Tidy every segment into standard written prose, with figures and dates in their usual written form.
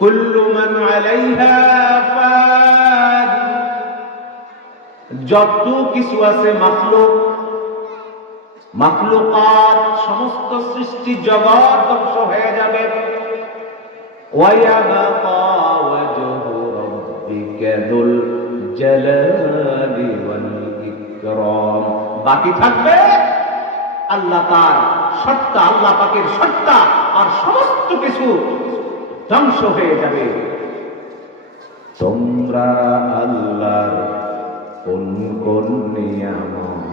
কুল্লু মান আলাইহা ফান, যত কিছু আছে মাখলুকাত, সমস্ত সৃষ্টি জগৎ ধ্বংস হয়ে যাবে। ওয়ায়াবাকা ওয়াজহু রাব্বিকা যুল জালালি ওয়াল ইকরাম, বাকি থাকবে আল্লাহ তার সত্তা, আল্লাহ পাকের সত্তা, আর সমস্ত কিছু ধ্বংস হয়ে যাবে। তোমরা আল্লাহর কোন কোন নিয়ামত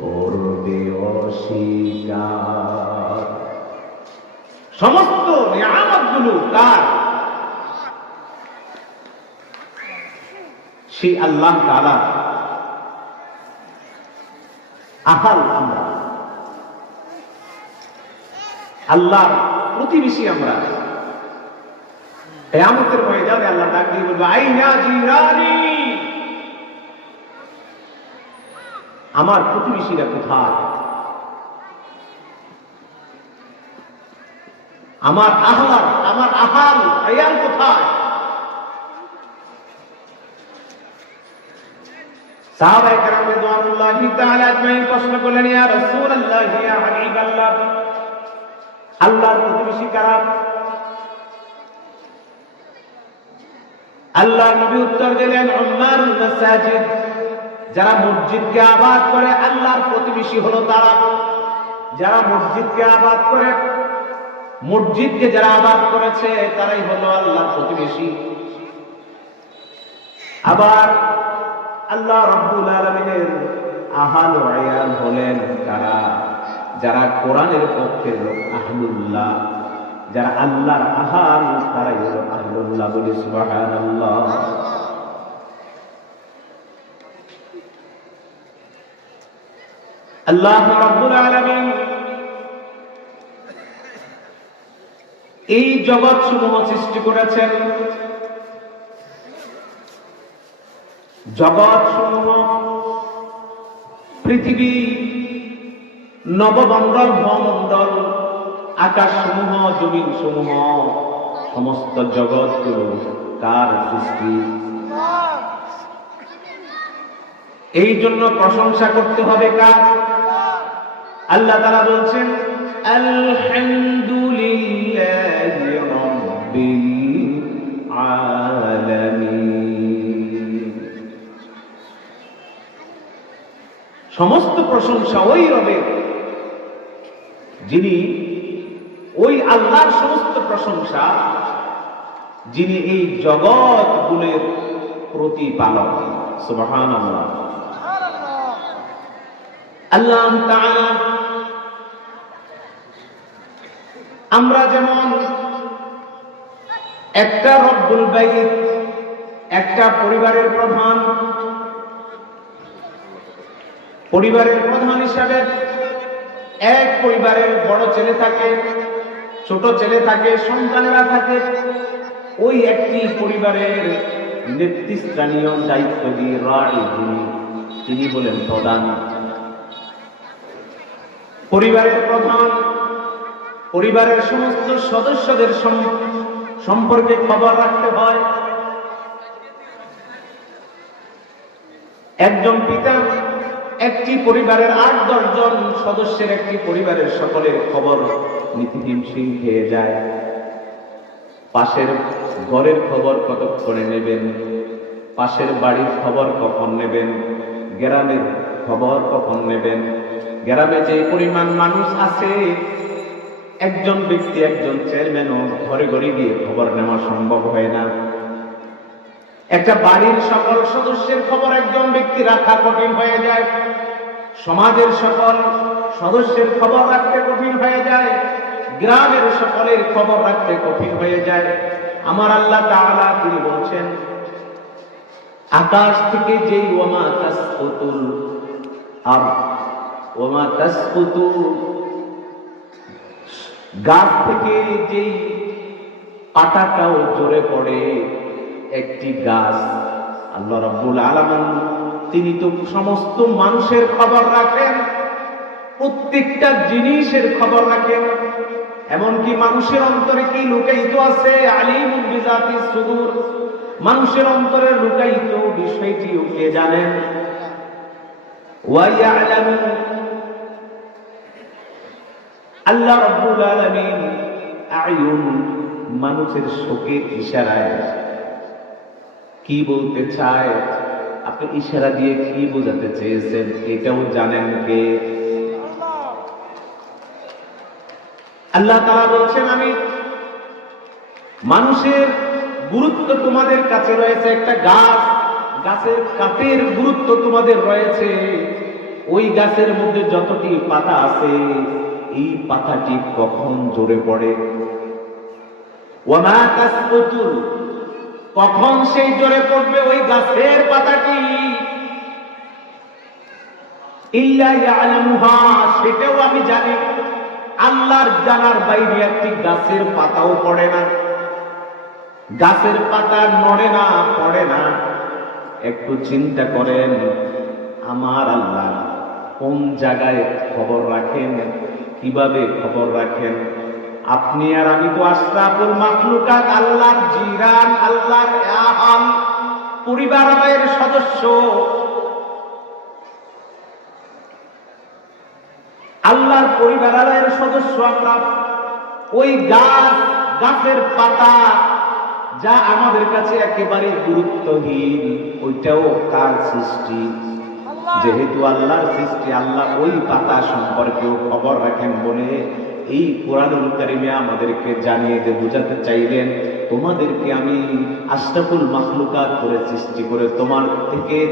করবে অস্বীকার? সমস্ত নিয়ামতগুলো কার? সেই আল্লাহ তাআলা। আহাল আমরা, আল্লাহর প্রতিবেশী আমরা। কিয়ামতের ময়দানে আল্লাহ ডাক দিয়ে বলবে, আইনা জিরানি, আমার প্রতিবেশীরা কোথায়? আমার আহাল আয়াল কোথায়? সাহাবায়ে কেরাম রাদিয়াল্লাহু তাআলা আজমাইন প্রশ্ন করলেন, ইয়া রাসূলুল্লাহ, ইয়া হাবিবাল্লাহ, আল্লাহর প্রতিবেশী কারা? আল্লাহ নবী উত্তর দিলেন, উম্মারুল মাসাজিদ, যারা মসজিদকে আবাদ করে আল্লাহর প্রতিবেশী হলো তারা। যারা মসজিদকে আবাদ করে, মসজিদকে যারা আবাদ করেছে তারাই হলো আল্লাহর প্রতিবেশী। আবার আল্লাহ রাব্বুল আলামিনের আহাল আয়াল হলেন কারা? যারা কোরআনের পক্ষের লোক, আহলুল্লাহ, যারা আল্লাহর আহাল তারাই হলো আহলুল্লাহ। বলি সুবহানাল্লাহ। আল্লাহ রাব্বুল আলামিন এই জগৎ সমূহ সৃষ্টি করেছেন। জগৎ সমূহ, পৃথিবী, নবমণ্ডল, ভূমণ্ডল, আকাশ সমূহ, জমিন সমূহ, সমস্ত জগৎগুলো কার সৃষ্টি? এই জন্য প্রশংসা করতে হবে কার? আল্লাহ তাআলা বলছেন, আলহামদুলিল্লাহি রাব্বিল আলামিন। সমস্ত প্রশংসা ওই রবের, যিনি, ওই আল্লাহর সমস্ত প্রশংসা, যিনি এই জগৎগুলোর প্রতিপালক। সুবহানাল্লাহ। আল্লাহ তাআলা, আমরা যেমন একটা রব্বুল বাইত, একটা পরিবারের প্রধান, পরিবারের প্রধান হিসাবে এক পরিবারের বড় ছেলে থাকে, ছোট ছেলে থাকে, সন্তানেরা থাকে। ওই একটি পরিবারের নেতৃস্থানীয় দায়িত্ব দিয়ে রাই, তিনি বলেন প্রধান। পরিবারের প্রধান পরিবারের সমস্ত সদস্যদের সম্পর্কে খবর রাখতে হয়। একজন পিতা একটি পরিবারের ৮-১০ জন সদস্যের, একটি পরিবারের সকলের খবর নীতিহীন খেয়ে যায়। পাশের ঘরের খবর কতক্ষণে নেবেন, পাশের বাড়ির খবর কখন নেবেন, গ্রামের খবর কখন নেবেন। গ্রামে যে পরিমাণ মানুষ আছে, একজন ব্যক্তি, একজন চেয়ারম্যানও ঘরে ঘরে গিয়ে খবর নেওয়া সম্ভব হয় না। একটা বাড়ির সকল সদস্যের খবর একজন ব্যক্তি রাখা কঠিন হয়ে যায়। সমাজের সকল সদস্যের খবর রাখতে কঠিন হয়ে যায়। গ্রামের সকলের খবর রাখতে কঠিন হয়ে যায়। আমার আল্লাহ তাআলা তিনি বলছেন, আকাশ থেকে যেই ওয়ামা তাসকুতুল আরদ, ওয়ামা তাসকুতু, গাছ থেকে যেই পাতাটাও ঝরে পড়ে, একটি গাছ, আল্লাহ রাব্বুল আলামিন তিনি তো সমস্ত মানুষের খবর রাখেন, প্রত্যেকটা জিনিসের খবর রাখেন। এমনকি মানুষের অন্তরে কি লুকায়িত আছে, আলিমুন বিযাতিস সুদূর, মানুষের অন্তরে লুকায়িত বিষয়টিও কে জানেন। ওয়া ইয়ালামু, আল্লাহ রাব্বুল আলামিন আয়ুন, মানুষের শোকের ইশারায় কি বলতে চায়, আপনি ইশারা দিয়ে কি বোঝাতে চেয়েছেন এটাও জানেন কে? আল্লাহ তাআলা বলছেন, আমি মানুষের গুরুত্ব তোমাদের কাছে রয়েছে, একটা গাছ, গাছের কাঠের গুরুত্ব তোমাদের রয়েছে। ওই গাছের মধ্যে যতটি পাতা আছে, এই পাতাটি কখন ঝরে পড়ে, ওয়ামা তাসকুতুল, কখন সেই ঝরে পড়বে ওই গাছের পাতাটি, ইল্লা ইয়ালামুহা, সেটাও আমি জানি। আল্লাহর জানার বাইরে একটি গাছের পাতাও পড়ে না, গাছের পাতা নড়ে না, পড়ে না। একটু চিন্তা করেন, আমার আল্লাহ কোন জায়গায় খবর রাখেন, কিভাবে খবর রাখেন? আপনি আর আমি তো আশরাফুল মাখলুকাত, আল্লাহর জিরান, আল্লাহর আহল, পরিবারের সদস্য। আল্লাহর পরিবারের সদস্য আমরা। ওই গাছ, গাছের পাতা যা আমাদের কাছে একেবারে গুরুত্বহীন, ওইটাও কার সৃষ্টি? যেহেতু আল্লাহর সৃষ্টি, আল্লাহ ওই পাতা সম্পর্কেও খবর রাখেন বলে এই কোরআনুল কারীমে আমাদেরকে জানিয়ে দিয়ে বোঝাতে চাইলেন, তোমাদেরকে আমি আশরাফুল মাখলুকাত করে সৃষ্টি করে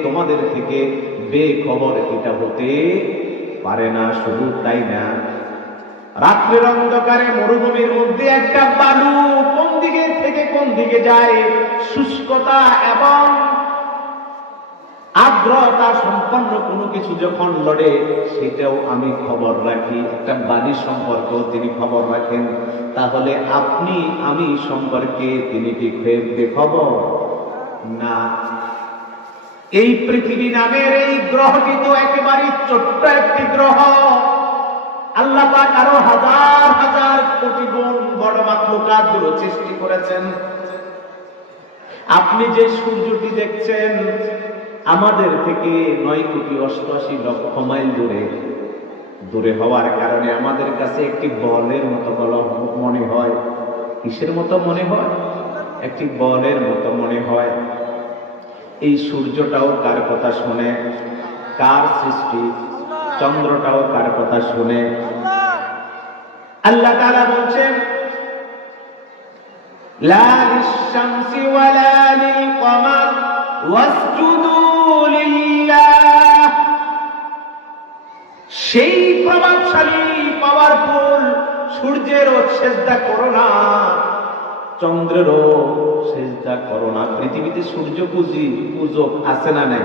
তোমাদের থেকে বেখবর এটা হতে পারে না। শুধু তাই না, রাত্রের অন্ধকারে মরুভূমির মধ্যে একটা বালু কোন দিকে থেকে কোন দিকে যায়, শুষ্কতা এবং আর্দ্রতা সম্পন্ন কোনো কিছু যখন লড়ে, সেটাও আমি খবর রাখি। একটা বাণী সম্পর্কেও তিনি খবর রাখেন। তাহলে আপনি আমি সম্পর্কে তিনি কি বেখবর না? এই পৃথিবী নামের এই গ্রহটি তো একেবারে ছোট্ট একটি গ্রহ। আল্লাহ পাক আরো হাজার হাজার কোটি গুণ বড় মাখলুকাত গুলো সৃষ্টি করেছেন। আপনি যে সূর্যটি দেখছেন, আমাদের থেকে 9,88,00,000 মাইল দূরে হওয়ার কারণে আমাদের কাছে একটি বলের মতো মনে হয়। কিসের মতো মনে হয়? একটি বলের মতো মনে হয়। এই সূর্যটাও কার কথা শুনে? কার সৃষ্টি? চন্দ্রটাও কার কথা শুনে? আল্লাহ তাআলা বলছেন, লা লিশ-শামসি ওয়ালা লিল-কমার ওয়াসজুদু লিল্লাহ। সেই প্রভাবশালী পাওয়ারফুল সূর্যেরও সিজদা করো না, চন্দ্রেরও সিজদা করো না। পৃথিবীতে সূর্য পূজক আছে না নাই?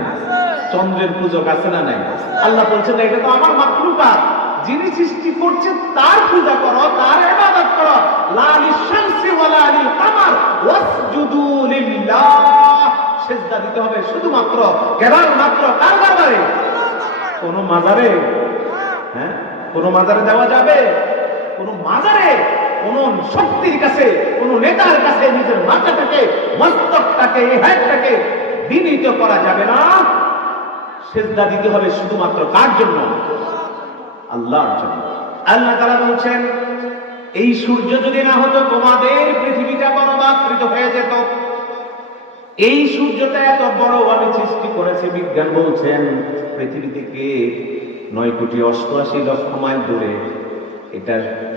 চন্দ্রের পূজক আছে না নাই? আল্লাহ বলছেন, এটা তো আমার মাখলুকাত, যিনি সৃষ্টি করছে তার পূজা করো, তার ইবাদত করো। লা লিশ-শামসি ওয়ালা লিল-কমার ওয়াসজুদু লিল্লাহ। সিজদা দিতে হবে শুধুমাত্র, কেবলমাত্র কার দরবারে? কোন মাজারে? হ্যাঁ, কোন মাজারে যাওয়া যাবে? কোন মাজারে, কোন শক্তির কাছে, কোন নেতার কাছে নিজের মাথাটাকে, মস্তকটাকে, হেডটাকে বিনীত করা যাবে না। সিজদা দিতে হবে শুধুমাত্র কার জন্য? আল্লাহর জন্য। আল্লাহ তাআলা বলছেন, এই সূর্য যদি না হতো তোমাদের পৃথিবীটা বরবাদকৃত হয়ে যেত। এই সূর্যটা এত বড় আমি সৃষ্টি করেছি। বিজ্ঞান বলছেন পৃথিবী থেকে 9,88,00,000 মাইল দূরে। এটা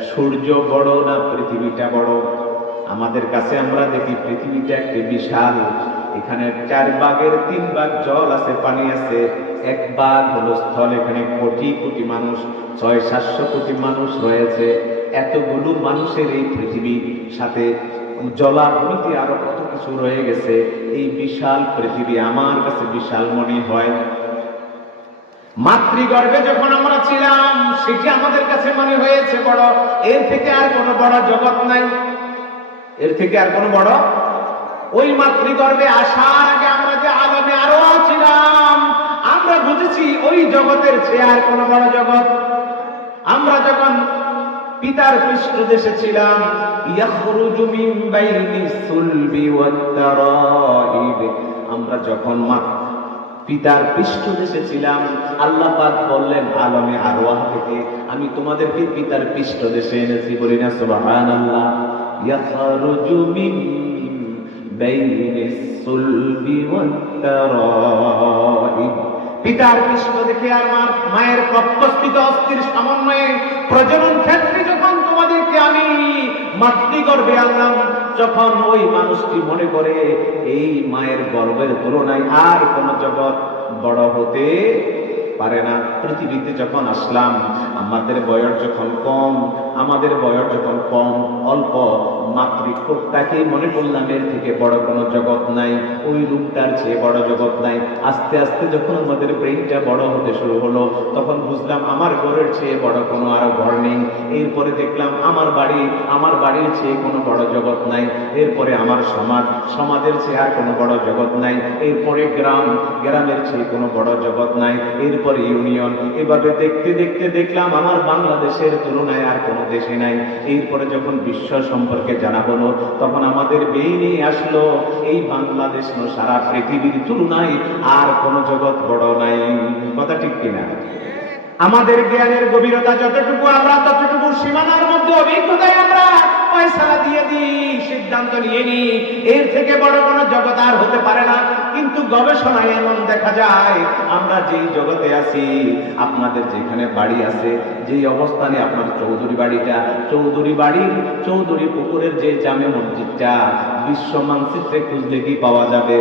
সূর্য বড় না পৃথিবীটা বড়? আমাদের কাছে আমরা দেখি পৃথিবীটা একটি বিশাল। এখানে 4 ভাগের 3 ভাগ জল আছে, পানি আছে, 1 ভাগ হলো স্থল। এখানে কোটি কোটি মানুষ, 600-700 কোটি মানুষ রয়েছে। এতগুলো মানুষের এই পৃথিবীর সাথে জলাভূমিতে আরো কত কিছু রয়ে গেছে। এই বিশাল পৃথিবী আমার কাছে বিশাল মনে হয়। মাতৃগর্ভে যখন আমরা ছিলাম, সেটি আমাদের কাছে মনে হয়েছে বড়। এর থেকে আর কোনো বড় জগৎ নাই, এর থেকে আর কোনো বড়। ওই মাতৃগর্ভে আসার আগে আমরা যে আলামে আরো ছিলাম, আমরা বুঝেছি ওই জগতের চেয়ে আর কোনো বড় জগৎ। আমরা যখন পিতার পৃষ্ঠদেশে ছিলাম। ইয়াখরুজু মিন বাইনিস সুলবি ওয়াত তারাইব, আমরা যখন পিতার পৃষ্ঠদেশে ছিলাম, আল্লাহ পাক বললেন আলমে আরওয়াহ থেকে আমি তোমাদেরকে পিতার পৃষ্ঠদেশে এনেছি। বলি না সুবহানাল্লাহ। ইয়াখরুজু মিন বাইনিস সুলবি ওয়াত তারাইব, পিতার পৃষ্ঠ দেখে আর মায়ের প্রত্যস্তিত অস্থির সমন্বয়ে প্রজনন ক্ষেত্রে যখন তোমাদেরকে আমি মাতৃগর্ভে আনলাম, যখন ওই মানুষটি মনে করে এই মায়ের গর্ভের তুলনায় আর কোন জগৎ বড় হতে পারে না। পৃথিবীতে যখন আসলাম, আমাদের বয়স যখন কম, অল্প মাতৃত্বটাকে মনে করলাম এর থেকে বড় কোনো জগৎ নাই, ওই রূপটার চেয়ে বড় জগৎ নাই। আস্তে আস্তে যখন আমাদের ব্রেইনটা বড় হতে শুরু হলো, তখন বুঝলাম আমার ঘরের চেয়ে বড় কোনো আরো ঘর নেই। এরপরে দেখলাম আমার বাড়ির চেয়ে কোনো বড় জগৎ নাই। এরপরে আমার সমাজের চেয়ে আর কোনো বড় জগৎ নাই। এরপরে গ্রামের চেয়ে কোনো বড় জগৎ নাই। এরপরে ইউনিয়ন। এভাবে দেখতে দেখতে দেখলাম আমার বাংলাদেশের তুলনায় আর কোনো দেশে নাই। এরপরে যখন বিশ্ব সম্পর্কে জানা হলো, তখন আমাদের বেইনে আসলো এই বাংলাদেশ সারা পৃথিবীর তুলনায় আর কোন জগৎ বড় নাই। কথা ঠিক কিনা? আমাদের জ্ঞানের গভীরতা যতটুকু, আমরা ততটুকু সীমানার মধ্যে অভিজ্ঞতায় আমরা ফয়সালা দিয়ে দিই, সিদ্ধান্ত নিয়ে নিই এর থেকে বড় কোনো জগৎ আর হতে পারে না। কিন্তু গবেষণায় এমন দেখা যায় আমরা যেই জগতে আছি, আপনাদের যেখানে বাড়ি আছে, যেই অবস্থানে আপনার চৌধুরী পুকুরের যে জামে মসজিদটা, বিশ্ব মানচিত্রে খুঁজলে কি পাওয়া যাবে?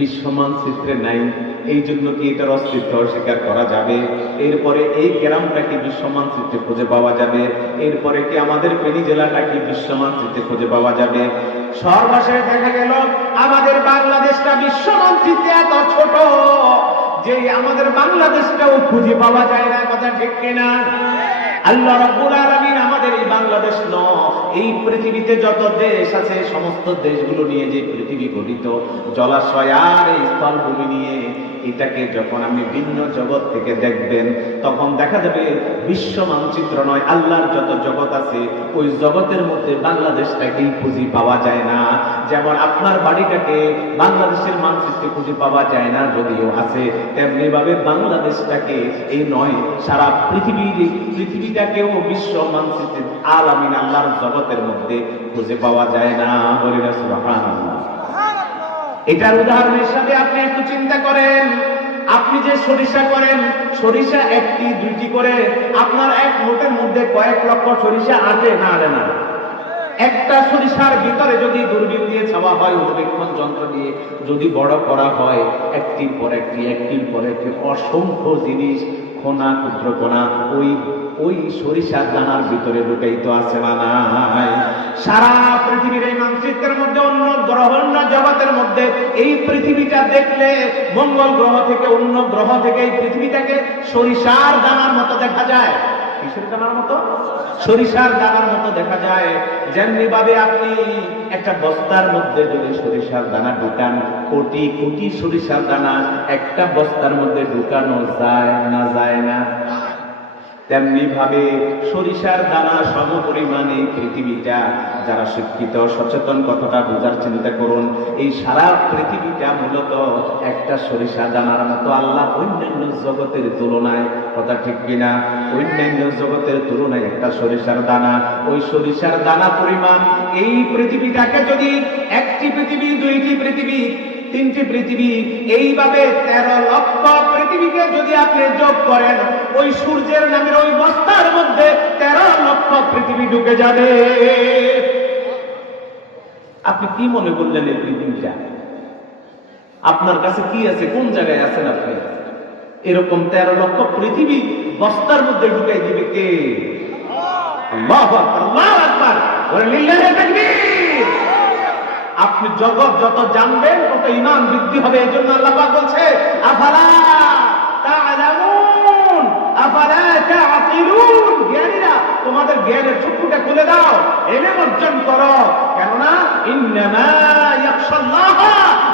বিশ্ব মানচিত্রে নাই। এই জন্য কি এটার অস্তিত্ব অস্বীকার করা যাবে? এরপরে এই গ্রামটা কি বিশ্ব মানচিত্রে খুঁজে পাওয়া যাবে? এরপরে কি আমাদের ফেনী জেলাটা কি বিশ্ব মানচিত্রে খুঁজে পাওয়া যাবে? সর্বশেষ দেখা গেল আমাদের বাংলাদেশটা বিশ্ব মানচিত্রে এত ছোট যে আমাদের বাংলাদেশটাও খুঁজে পাওয়া যায় না। কথা ঠিক কিনা? আল্লাহ রাব্বুল আলামিন আমাদের এই বাংলাদেশ এই পৃথিবীতে যত দেশ আছে সমস্ত দেশগুলো নিয়ে যে পৃথিবী গঠিত, জলাশয় আর এই স্থলভূমি নিয়ে, এটাকে যখন আপনি ভিন্ন জগৎ থেকে দেখবেন, তখন দেখা যাবে বিশ্ব মানচিত্র নয়, আল্লাহর যত জগৎ আছে ওই জগতের মধ্যে বাংলাদেশটাকেই খুঁজে পাওয়া যায় না। যেমন আপনার বাড়িটাকে বাংলাদেশের মানচিত্রে খুঁজে পাওয়া যায় না, যদিও আছে, তেমনি ভাবে বাংলাদেশটাকে এই নয়, সারা পৃথিবীটাকেও বিশ্ব মানচিত্রে আলামিন আল্লাহর জগতের মধ্যে খুঁজে পাওয়া যায় না। বলি না সুবহানাল্লাহ। এটার উদাহরণ হিসাবে আপনি একটু চিন্তা করেন, আপনি যে সরিষা করেন, সরিষা একটি দুইটি করে আপনার এক মুঠের মধ্যে কয়েক লক্ষ সরিষা আটে না আটে না? একটা সরিষার ভিতরে যদি দূরবীন দিয়ে ছাওয়া হয়, অনুবীক্ষণ যন্ত্র দিয়ে যদি বড় করা হয়, একটির পর একটি অসংখ্য জিনিস, কণা, ক্ষুদ্র কণা ওই সরিষার দানার ভিতরে লুকায়িত আছে না নাই? সারা পৃথিবীর এই মানচিত্রের মধ্যে, অন্য গ্রহ, অন্য জগতের মধ্যে এই পৃথিবীটা দেখলে মঙ্গল গ্রহ থেকে, অন্য গ্রহ থেকে এই পৃথিবীটাকে সরিষার দানার মতো দেখা যায়। কিসের দানার মতো? সরিষার দানার মতো দেখা যায়। যেমনি ভাবে আপনি একটা বস্তার মধ্যে যদি সরিষার দানা ঢুকান, কোটি কোটি সরিষার দানা একটা বস্তার মধ্যে ঢুকানো যায় না? যায় না? তেমনি ভাবে সরিষার দানা সম পরিমাণে পৃথিবীটা, যারা শিক্ষিত সচেতন কথাটা বোঝার চিন্তা করুন, এই সারা পৃথিবীটা মূলত একটা সরিষা দানার মতো। আল্লাহ অন্যান্য জগতের তুলনায়, কথা ঠিক কিনা, অন্যান্য জগতের তুলনায় একটা সরিষার দানা, ওই সরিষার দানা পরিমাণ এই পৃথিবীটাকে যদি একটি পৃথিবী, দুইটি পৃথিবী, তিনটি পৃথিবী, এইভাবে 13 লক্ষ পৃথিবীকে যদি আপনি যোগ করেন, ওই সূর্যের নামের ওই বস্তার মধ্যে 13 লক্ষ পৃথিবী ঢুকে যাবে। আপনি কি মনে করলেন এই পৃথিবীটা? আপনার কাছে কি আছে? কোন জায়গায় আছেন আপনি? এরকম 13 লক্ষ পৃথিবী বস্তার মধ্যে ঢুকাই দিবে কে? আল্লাহু আকবার, আল্লাহু আকবার, ওয়া লিল্লাহি তাকবীর। আপনি জগৎ যত জানবেন তত ঈমান বৃদ্ধি হবে। এজন্য আল্লাহ পাক বলছে, আফালা তা'লামুন, আফালা তা'কিলুন, জ্ঞানীরা তোমাদের জ্ঞানের চক্ষুটা খুলে দাও, ইলম অর্জন করো। কেননা ইন্নামা ইয়াখশাল্লাহ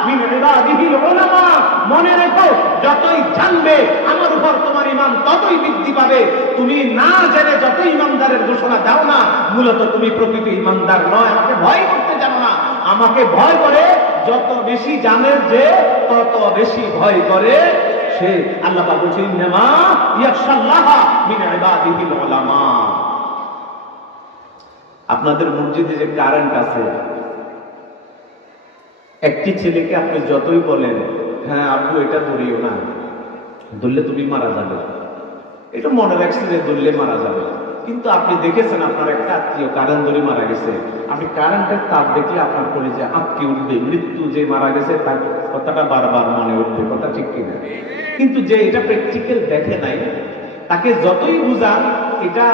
মিন ইবাদিহিল উলামা। মনে রেখো, যতই জানবে আমার উপর তোমার ঈমান ততই বৃদ্ধি পাবে। তুমি না জেনে যত ঈমানদারের ঘোষণা দাও না, মূলত তুমি প্রকৃত ঈমানদার নয়। আমাকে ভয় করতে জানো না, আমাকে ভয় করে যত বেশি জানে যে তত বেশি ভয় করে সে। আল্লাহ পাক বলেছেন, ইন্নামা ইয়াখশাল্লাহ মিন ইবাদিহিল উলামা। আপনাদের মসজিদে যে কারেন্ট আছে, একটি ছেলেকে আপনি যতই বলেন, হ্যাঁ আব্বু এটা ধরিও না, ধরলে তুমি মারা যাবে, এটা মনে রাখছে যে ধরলে মারা যাবে, কিন্তু আপনি দেখেছেন আপনার একটা আত্মীয় কারেন্ট ধরে মারা গেছে, আপনি কারেন্টের তার দেখলে আপনার কলিজা আটকে উঠবে, মৃত্যু যে মারা গেছে তার কথাটা বারবার মনে উঠবে, কথা ঠিক কিনা? কিন্তু যে এটা প্র্যাকটিক্যাল দেখে নাই, তাকে যতই বুঝান এটা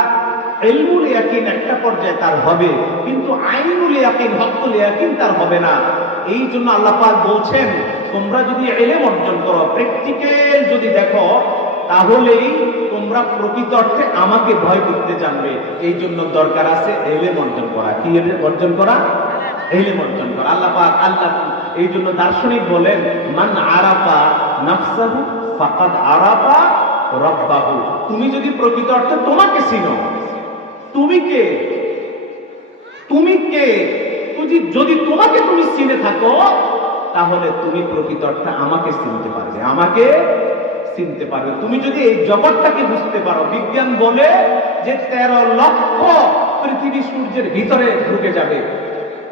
ইলমুল ইয়াকিন একটা পর্যায়ে তার হবে, কিন্তু আইনুল ইয়াকিন হকুল ইয়াকিন তার হবে না। এই জন্য আল্লাহ পাক বলছেন, তোমরা যদি ইলম অর্জন করো, প্র্যাকটিক্যাল যদি দেখো, তাহলেই তোমরা প্রকৃত অর্থে আমাকে ভয় করতে জানবে। এই জন্য দরকার আছে ইলম অর্জন করা। কি অর্জন করা? ইলম অর্জন করা। আল্লাহ এই জন্য দার্শনিক বলেন, মান আরাফা নাফসাহু ফাকাদ আরাফা রাব্বাহু। তুমি যদি প্রকৃত অর্থে তোমাকে চিনো, তুমি কে, তুমি কে, যদি তোমাকে তুমি চিনে থাকো, তাহলে তুমি প্রকৃত অর্থে আমাকে চিনতে পারবে, আমাকে চিনতে পারবে। তুমি যদি এই জগৎটাকে বুঝতে পারো, বিজ্ঞান বলে যে 13 লক্ষ পৃথিবী সূর্যের ভিতরে ঢুকে যাবে,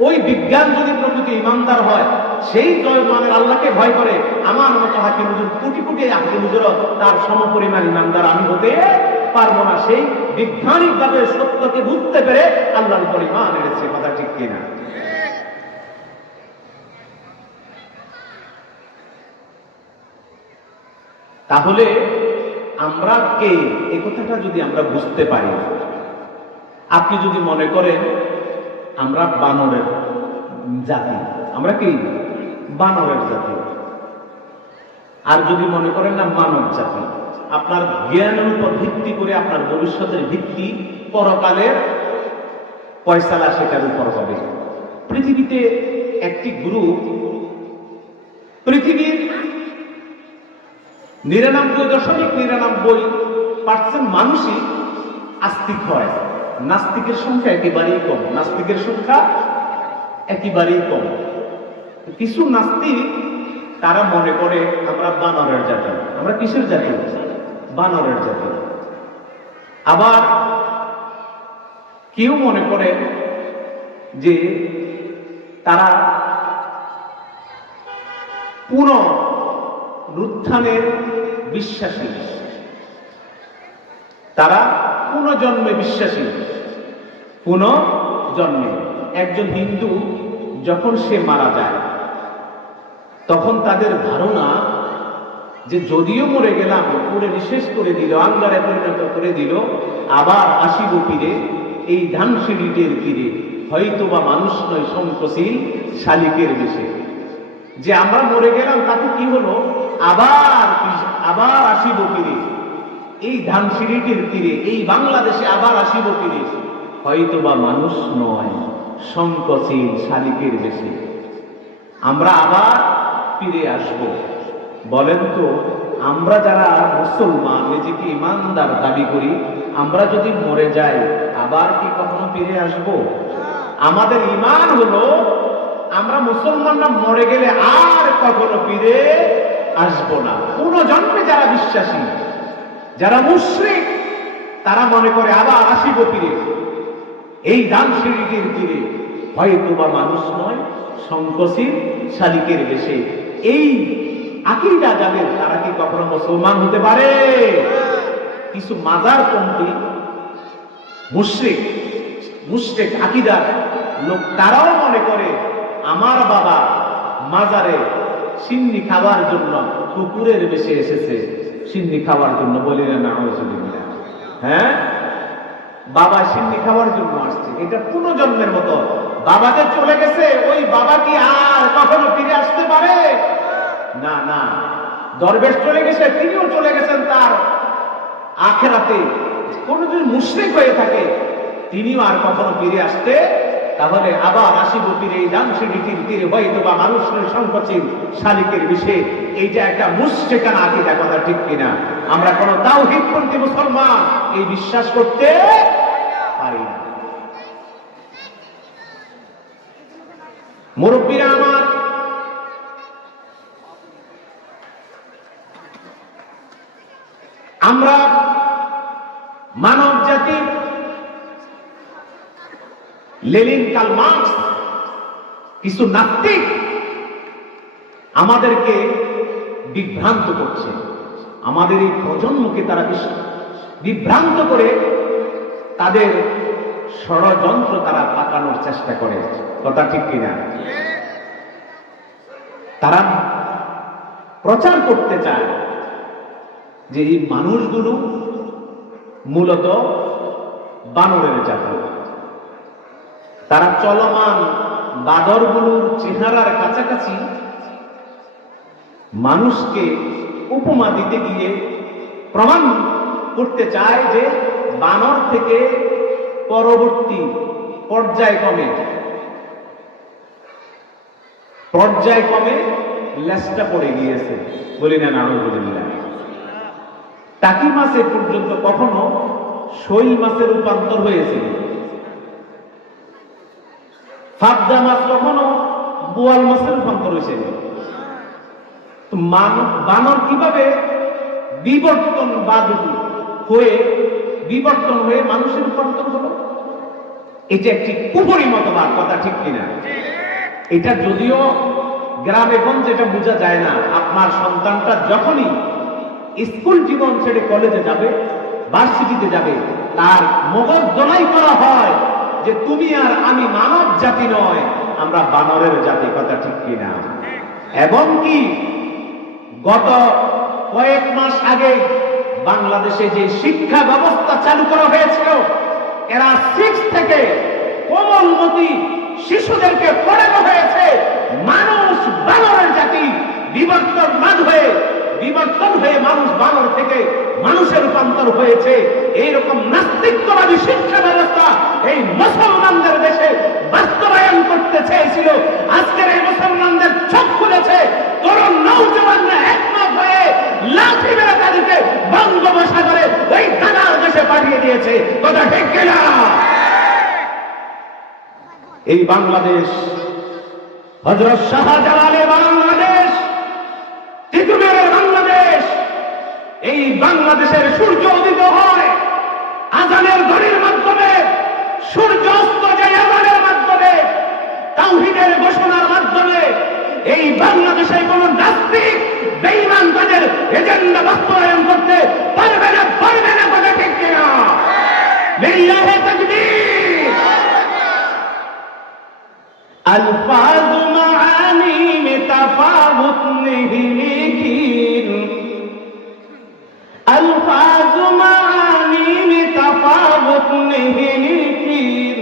ওই বিজ্ঞান যদি প্রকৃত ইমানদার হয়, সেই জয়মানের আল্লাহকে ভয় করে, আমার মতো হাকিম হুজুর কোটি কোটি হাকিম হুজুর তার সমপরিমাণ ইমানদার আমি হতে পারবো না। সেই বিজ্ঞানিক ভাবে সত্যকে বুঝতে পেরে আল্লাহর উপর ঈমান এনেছে, কথা ঠিক কিনা? তাহলে আমরা কে, এই কথাটা যদি আমরা বুঝতে পারি, আপনি যদি মনে করেন আমরা বানরের জাতি, আমরা কি বানরের জাতি, আর যদি মনে করেন না মানব জাতি, আপনার জ্ঞানের উপর ভিত্তি করে আপনার ভবিষ্যতের ভিত্তি পরকালের ফয়সালা সেটার উপর হবে। পৃথিবীতে একটি গ্রুপ, পৃথিবীর 99.99% মানুষই আস্তিক হয়, নাস্তিকের সংখ্যা একেবারেই কম, নাস্তিকের সংখ্যা একেবারেই কম। কিছু নাস্তিক তারা মনে করে আমরা বানরের জাতি। আমরা কিসের জাতি? বানরের জাতি। আবার কেউ মনে করে যে তারা পুনরুত্থানের বিশ্বাসী, তারা পুনর্জন্মে বিশ্বাসী। পুনর্জন্মে একজন হিন্দু যখন সে মারা যায়, তখন তাদের ধারণা যে যদিও মরে গেলাম, পুরে নিঃশেষ করে দিল, আঙ্গারে পরিণত করে দিল, আবার আসিব ফিরে এই ধানসিঁড়িটির তীরে, হয়তো বা মানুষ নয় শঙ্খশীল শালিকের বেশে। যে আমরা মরে গেলাম তাতে কি হলো, আবার আসিব ফিরে এই ধানসিঁড়িটির তীরে, এই বাংলাদেশে আবার আসিব ফিরে, হয়তো বা মানুষ নয় শঙ্খশীল শালিকের বেশে, আমরা আবার ফিরে আসব। বলেন তো, আমরা যারা মুসলমান নিজেকে ইমানদার দাবি করি, আমরা যদি মরে যাই আবার কি কখনো ফিরে আসব? আমাদের ঈমান হলো আমরা মুসলমানরা মরে গেলে আর কখনো ফিরে আসব না। পুনর্জন্মে যারা বিশ্বাসী, যারা মুশরিক, তারা মনে করে আবার আসিব ফিরে এই ধানসিঁড়িটির তীরে, হয়তো বা মানুষ নয় শঙ্খশীল শালিকের বেশে। এই আকীদা যাদের, তারা কি কখনো মুসলমান হতে পারে? কিছু মাজারপন্থী মুশরিক আকীদার লোক, তারাও মনে করে আমার বাবা মাজারে সিন্নি খাওয়ার জন্য কুকুরের বেশে এসেছে, সিন্নি খাওয়ার জন্য। বলি না নাউযুবিল্লাহ, হ্যাঁ, বাবা সিন্নি খাওয়ার জন্য আসছে, এটা পুনর্জন্মের মতো। বাবা যে চলে গেছে, ওই বাবা কি আর কখনো ফিরে আসতে পারে? না না। দরবেশ চলে গেছে, তিনিও চলে গেছেন তার আখিরাতে। কোন যদি মুশরিক হয়ে থাকে, তিনিও আর কখনো ফিরে আসতে তাহলে আবার আসিব তীরে এই দানসিটির তীরে হয়তো বা মানুষের সংকোচিত শালিকের বিষয়ে এইটা একটা মুশরিকানা আকীদা, কথা ঠিক কিনা? আমরা কোন তাওহীদপন্থী মুসলমান এই বিশ্বাস করতে পারি না। মুরব্বীরা আমার, আমরা মানব জাতির লেনিন, কার্ল মার্কস, কিছু নাস্তিক আমাদেরকে বিভ্রান্ত করছে, আমাদের এই প্রজন্মকে তারা বিভ্রান্ত করে তাদের ষড়যন্ত্র তারা পাকানোর চেষ্টা করে, কথা ঠিক কিনা? তারা প্রচার করতে চায় যে এই মানুষগুলো মূলত বানরের জাতি। তারা চলমান বাদরগুলোর চেহারার কাছাকাছি মানুষকে উপমা দিতে গিয়ে প্রমাণ করতে চায় যে বানর থেকে পরবর্তী পর্যায়ক্রমে লেজটা পড়ে গিয়েছে, বলি না নাউযুবিল্লাহ। টাকি মাছে পর্যন্ত কখনো শৈল মাছের রূপান্তর হয়েছিল, ফাবদা মাছ কখনো বোয়াল মাছের রূপান্তর হয়েছিল। বানর কিভাবে বিবর্তন হয়ে মানুষের রূপান্তর হলো? এটা একটি কুফরি মতবাদ, কথা ঠিক কিনা? এটা যদিও গ্রামে গঞ্জে এটা বোঝা যায় না। আপনার সন্তানটা যখনই স্কুল জীবন ছেড়ে কলেজে যাবে, ভার্সিটিতে যাবে, তার মগজ দোলাই করা হয় যে তুমি আর আমি মানব জাতি নয়, আমরা বানরের জাতি, কথা ঠিক কিনা? এবং কি গত কয়েক মাস আগে বাংলাদেশে যে শিক্ষা ব্যবস্থা চালু করা হয়েছিল, এরা 6 থেকে কোমলমতি শিশুদেরকে পড়ানো হয়েছে মানুষ বানরের জাতি, বিবর্তন হয়ে মানুষ বানর থেকে মানুষের রূপান্তর হয়েছে। এইরকম নাস্তিকবাদী শিক্ষা ব্যবস্থা এই মুসলমানদের দেশে বাস্তবায়ন করতে চেয়েছিল। আজকের এই মুসলমানদের চোখ খুলেছে, তরুণ নওজওয়ানরা একমত হয়ে লাঠি মেরে তাদেরকে বঙ্গোপসাগরে ওই দাদার দেশে পাঠিয়ে দিয়েছে, কথা ঠিক কিনা? এই বাংলাদেশ হযরত শাহজালালের বাংলাদেশ, তিতুমিরের বাংলাদেশ। এই বাংলাদেশের সূর্য উদিত হয় আযানের ধ্বনির মাধ্যমে, সূর্য অস্ত যায় আযানের মাধ্যমে, তাওহীদের ঘোষণার মাধ্যমে। এই বাংলাদেশে কোন নাস্তিক বেঈমান তাদের এজেন্ডা বাস্তবায়ন করতে পারবে না, কথা ঠিক কিনা? লিল্লাহি তাকবীর। अल्फाज मानी में तफावुत नहीं लेकिन, अल्फाज मानी में तफावुत नहीं लेकिन,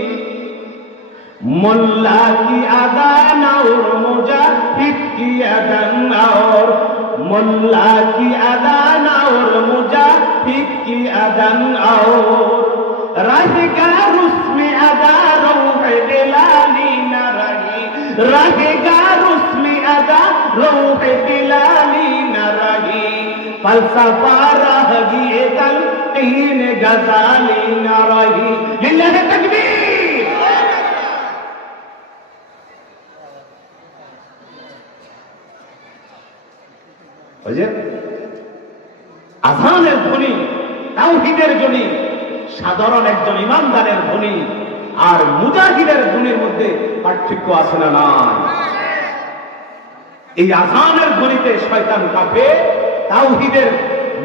मुल्ला की अदान और मुजाहिद की अदान, और मुल्ला की अदान और मुजाहिद की अदान, और रहेगा रुस्म अदा रूह बिलाली न रही, रहेगा रुस्म अदा रूह बिलाली न रही, फलसफा रह गए तलकीन गजाली न रही। लिल्लाहि तकबीर। আযানের ধ্বনি, তাওহীদের ধ্বনি, সাধারণ একজন ইমানদারের ধ্বনি আর মুজাহিদের ধ্বনির মধ্যে পার্থক্য আছে না? নাই। এই আযানের ধ্বনিতে শয়তান কাঁপে, তাওহীদের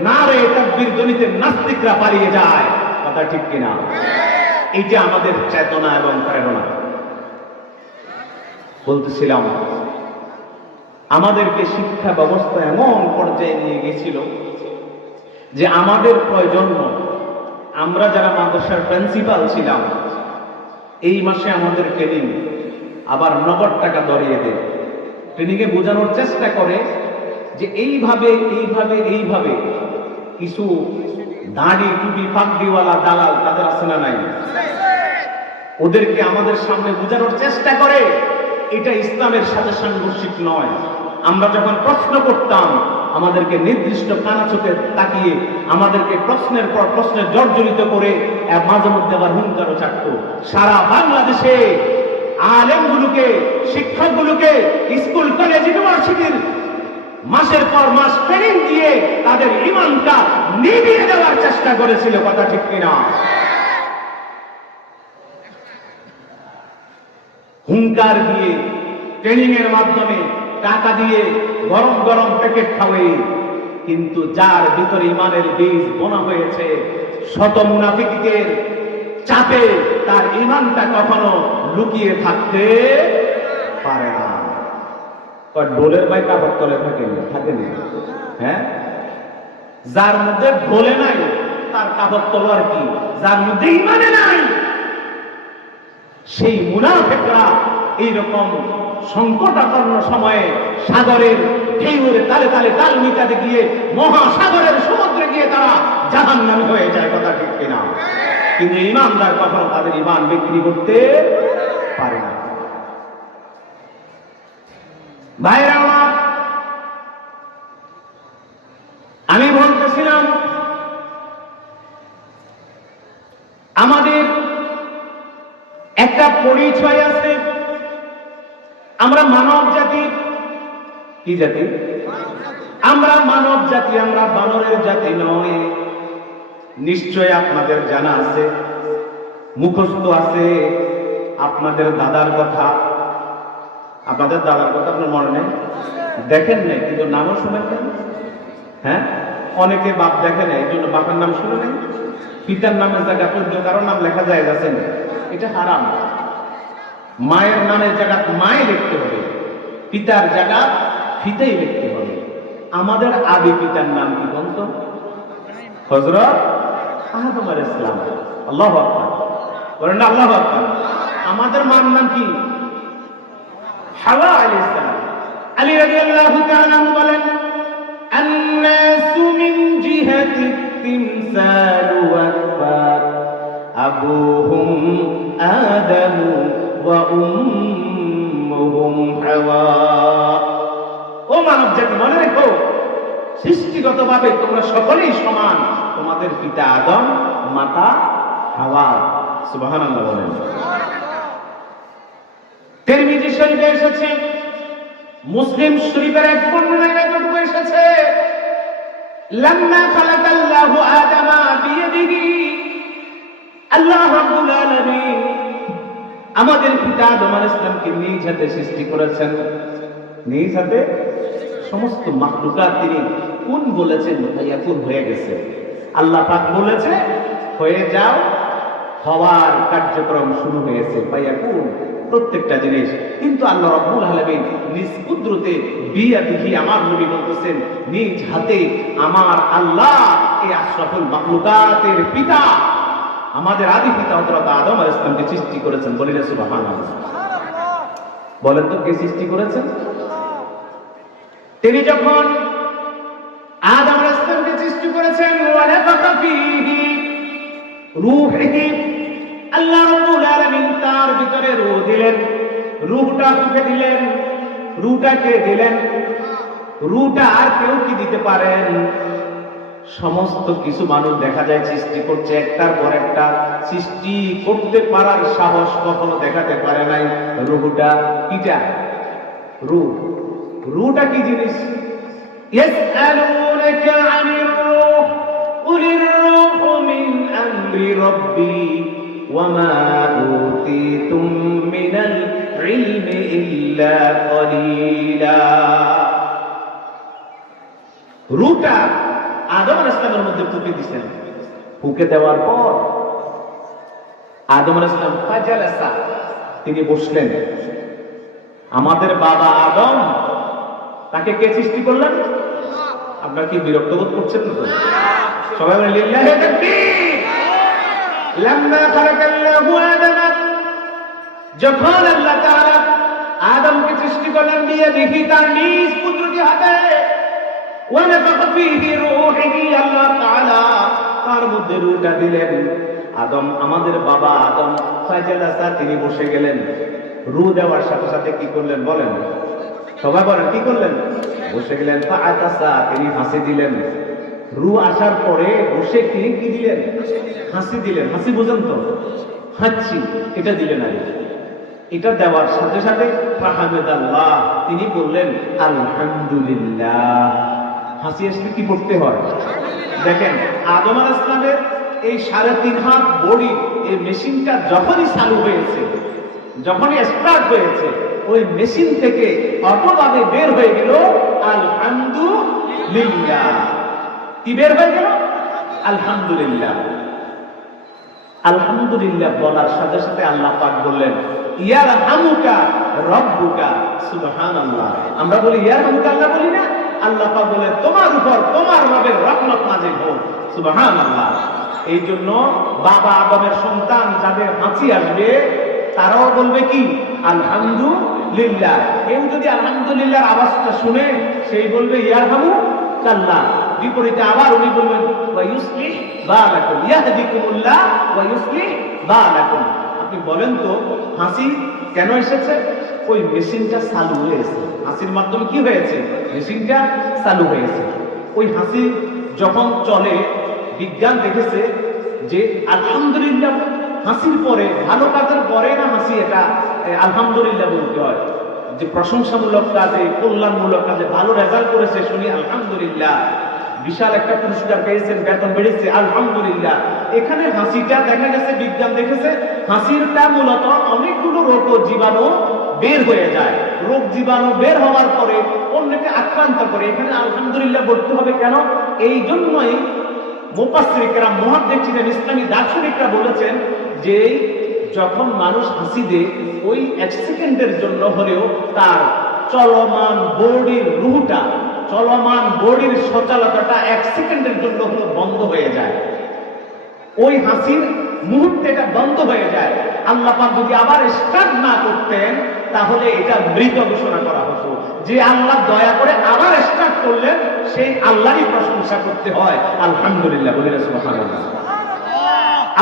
নারে তাকবীর ধ্বনিতে নাস্তিকরা পালিয়ে যায়, কথা ঠিক কিনা? এইটা আমাদের চেতনা এবং প্রেরণা। বলতেছিলাম, আমাদেরকে শিক্ষা ব্যবস্থা এমন পর্যায়ে নিয়ে গেছিল যে আমাদের প্রয়োজন্য, আমরা যারা মাদ্রাসার প্রিন্সিপাল ছিলাম, এই মাসে আমাদের ট্রেনিং আবার নগদ টাকা ধরিয়ে দেয়। ট্রেনিংয়ে বোঝানোর চেষ্টা করে যে এইভাবে কিছু দাড়ি টুপি পাগড়িওয়ালা দালাল তাদের আছে না নাই? ওদেরকে আমাদের সামনে বোঝানোর চেষ্টা করে এটা ইসলামের সাথে সাংঘর্ষিক নয়। আমরা যখন প্রশ্ন করতাম আমাদেরকে নির্দিষ্ট কানা চোখে তাকিয়ে আমাদেরকে প্রশ্নের পর প্রশ্নে জর্জরিত করে মাঝে মধ্যে আবার হুঙ্কারও চাটত। সারা বাংলাদেশে আলেমগুলোকে, শিক্ষকগুলোকে, স্কুল কলেজ ইউনিভার্সিটির মাসের পর মাস ট্রেনিং দিয়ে তাদের ঈমানটা নিভিয়ে দেওয়ার চেষ্টা করেছিল। কথা ঠিক কিনা? হুঙ্কার দিয়ে, ট্রেনিং এর মাধ্যমে, টাকা দিয়ে, গরম গরম প্যাকেট খাওয়াই, কিন্তু যার ভিতরে ঈমানের বীজ বোনা হয়েছে শত মুনাফিকদের চাপে তার ঈমানটা কখনো লুকিয়ে থাকতে পারে না। ঢোলের ভাই কাপড় তলে থাকেনি। হ্যাঁ, যার মধ্যে ঢোলে নাই তার কাপড় তলোয়ার কি? যার মধ্যে ঈমানে নাই সেই মুনাফিকরা এইরকম সংকটাপন্ন সময়ে সাগরের ঢেউয়ের তালে তালে তাল মিটাতে গিয়ে মহাসাগরের সমুদ্রে গিয়ে তারা জাহান্নামী হয়ে যায়। কথা ঠিক কিনা? কিন্তু ঈমানদার কখনো তাদের ঈমান বিক্রি করতে পারে না। ভাইরা আমার, আমি বলতেছিলাম আমাদের একটা পরিচয় আছে। আমরা মানব জাতি। কি জাতি? আমরা মানব জাতি, আমরা বানরের জাতি নয়। নিশ্চয় আপনাদের জানা আছে, মুখস্থ আছে আপনাদের দাদার কথা। আপনাদের দাদার কথা আপনার মনে নেই? দেখেন নাই কিন্তু নামও শুনেন কেন? হ্যাঁ, অনেকে বাপ দেখে নেই, এই জন্য বাপের নাম শুনে নেই। পিতার নামের জায়গা পর্যন্ত কারোর নাম লেখা যায় যাচ্ছেন, এটা হারাম। মায়ের নামের জায়গা মায়ে লিখতে হবে, পিতার জায়গা ফিতেই লিখতে হবে। আমাদের আদি পিতার নাম কি বলত? হযরত আদম আলাইহিস সালাম। আল্লাহু আকবার বলেন না, আল্লাহু আকবার। আমাদের মার নাম কি? হাওয়া আলাইহিস সালাম। আলী রাদিয়াল্লাহু তাআলা বলেন, আন-নাসু মিন জিহাতি তিমসাল ওয়া আবুহুম আদম ওয়া উম্মুহুম হাওয়া। ও মানব জাতি, মনে রেখো, সৃষ্টিগতভাবে তোমরা সকলেই সমান। তোমাদের পিতা আদম, মাতা হাওয়া। সুবহানাল্লাহ বলেন। তিরমিজি শরীফে এসেছে, মুসলিম শরীফের এক বর্ণনায় এতটুকু এসেছে, লাম্মা খালাকাল্লাহু আদামা বিয়াদিহি, আল্লাহ রাব্বুল আলামিন আমাদের পিতা আদম আলাইহিস সালামকে নিজ হাতে সৃষ্টি করেছেন। নিজ হাতে সমস্ত মাখলুকাত তিনি কোন বলেছেন, ফায়াকুন হয়ে গেছে। আল্লাহ পাক বলেছে হয়ে যাও, হওয়ার কার্যক্রম শুরু হয়েছে। ফায়াকুন প্রত্যেকটা জিনিস। কিন্তু আল্লাহ রাব্বুল আলামিন নিজ কুদরতে বিয়াদিহি, আমার নবী বলতেছেন নিজ হাতে আমার আল্লাহ এই আশরাফুল মাখলুকাতের পিতা, আমাদের আদি পিতা হযরত আদম আলাইহিস সালামকে সৃষ্টি করেছেন। বলি না সুবহানাল্লাহ। বলেন তো কে সৃষ্টি করেছেন? তিনি যখন আদম আলাইহিস সালামকে সৃষ্টি করেছেন, ওয়া নাফাখা ফীহি রূহিহি, আল্লাহ রাব্বুল আলামিন তার ভিতরে রূহ দিলেন। রূহটা ফুঁকে দিলেন। রূহটাকে দিলেন। রূহটা আর কেউ কি দিতে পারেন? সমস্ত কিছু মানুষ দেখা যায় সৃষ্টি করছে, একটার পর একটা সৃষ্টি করতে পারার সাহস কখনো দেখাতে পারে নাই। রূহটা কিটা? রূহ। রূহটা কি জিনিস? ইয়াসআলুনাকা আনির রূহ কুলির রূহু মিন আমরি রাব্বি ওয়া মা উতীতুম মিনাল ইলমি ইল্লা কলিলা। রূহটা আদম আলাইহিস সালামের মধ্যে ফুঁকে দিয়েছেন। ফুঁকে দেওয়ার পর আদম আলাইহিস সালাম ফাজালাসা, তিনি বসলেন। আমাদের বাবা আদম, তাকে কে সৃষ্টি করলেন? আপনারা কি বিরক্ত বোধ করছেন না? সবাই বলেন লিল্লাহি তাকবীর। লাম্মা খালাকাল্লাহু আদম, যখন আল্লাহ তাআলা আদমকে সৃষ্টি করলেন বিয়াদিহি, তার নিজ কুদরতি হাতে, ওয়া নাফাখা ফীহি রূহিহি, আল্লাহ তাআলা তার মধ্যে রূহটা দিলেন। আদম, আমাদের বাবা আদম ফাজালাসা, তিনি বসে গেলেন। রু দেওয়ার সাথে সাথে কি করলেন বলেন, সবাই বলেন কি করলেন? বসে গেলেন। ফাআতাসা, তিনি হাসি দিলেন। রু আসার পরে বসে তিনি কি দিলেন? হাসি দিলেন। হাসি বুঝেন তো? হাসি, এটা দিলেন আগে। এটা দেওয়ার সাথে সাথে ফাহামিদাল্লাহ, তিনি বললেন আলহামদুলিল্লাহ। হাসি আসলে কি করতে হয় দেখেন, আদম আলাইহিস সালামের এই 3.5 হাত বডি, এই মেশিনটা যখনই চালু হয়েছে, যখনই স্টার্ট হয়েছে, ওই মেশিন থেকে অটোভাবে বের হয়ে গেল আলহামদুলিল্লাহ। কি বের হয়ে গেল? আলহামদুলিল্লাহ। আলহামদুলিল্লাহ বলার সাথে সাথে আল্লাহ পাক বললেন ইয়ারহামুকা রাব্বুকা। সুবহানাল্লাহ। আমরা বলি ইয়ারহামুকা, আল্লাহ বলি না? আল্লাহ পাক বলেন তোমার উপর তোমার রবের রহমত নাযিল হোক। সুবহানাল্লাহ। এই জন্য বাবা আদমের সন্তান যাদের হাসি আসবে তারাও বলবে কি? আলহামদুলিল্লাহ। কেউ যদি আলহামদুলিল্লাহর আওয়াজটা শুনে সেই বলবে ইয়ারহামুকাল্লাহ। বিপরীতে আবার উনি বলবেন ওয়া ইউসলিহ বালাকুম, ইয়াহদিকুমুল্লাহ ওয়া ইউসলিহ বালাকুম। আপনি বলেন তো হাসি কেন এসেছে? ওই মেশিনটা চালু হয়েছে। হাসির মাধ্যমে কি হয়েছে? মেশিনটা চালু হয়েছে। ওই হাসি যখন চলে, বিজ্ঞান দেখেছে যে আলহামদুলিল্লাহ হাসির পরে, ভালো কাজের পরে না হাসি, এটা আলহামদুলিল্লাহ বলতে হয়। যে প্রশংসামূলক কাজে, কল্যাণমূলক কাজে ভালো রেজাল্ট করেছে, শুনি আলহামদুলিল্লাহ। বিশাল একটা পুরস্কার পেয়েছেন, বেতন বেড়েছে, আলহামদুলিল্লাহ। এখানে হাসিটা দেখা গেছে, বিজ্ঞান দেখেছে হাসিটা মূলত অনেকগুলো রোগ ও জীবাণু বের হয়ে যায়। রোগ জীবাণু বের হওয়ার পরে অন্যকে আক্রান্ত করে। এখানে আলহামদুলিল্লাহ বলতে হবে কেন? এই জন্যই মুফাসসিররা, মুহাদ্দিসিন, ইসলামী দার্শনিকরা বলেছেন যে যখন মানুষ হাসি দেয়, ওই 1 সেকেন্ডের জন্য হলেও তার চলমান বডির রুহটা, চলমান বডির সচলতাটা 1 সেকেন্ডের জন্য হলেও বন্ধ হয়ে যায়। ওই হাসির মুহূর্তে এটা বন্ধ হয়ে যায়। আল্লাহ পাক যদি আবার স্টার্ট না করতেন তাহলে এটা মৃত ঘোষণা করা হতো। যে আল্লাহ দয়া করে আবার স্টার্ট করলেন, সেই আল্লাহরই প্রশংসা করতে হয়। আলহামদুলিল্লাহ বলি সুবহানাল্লাহ।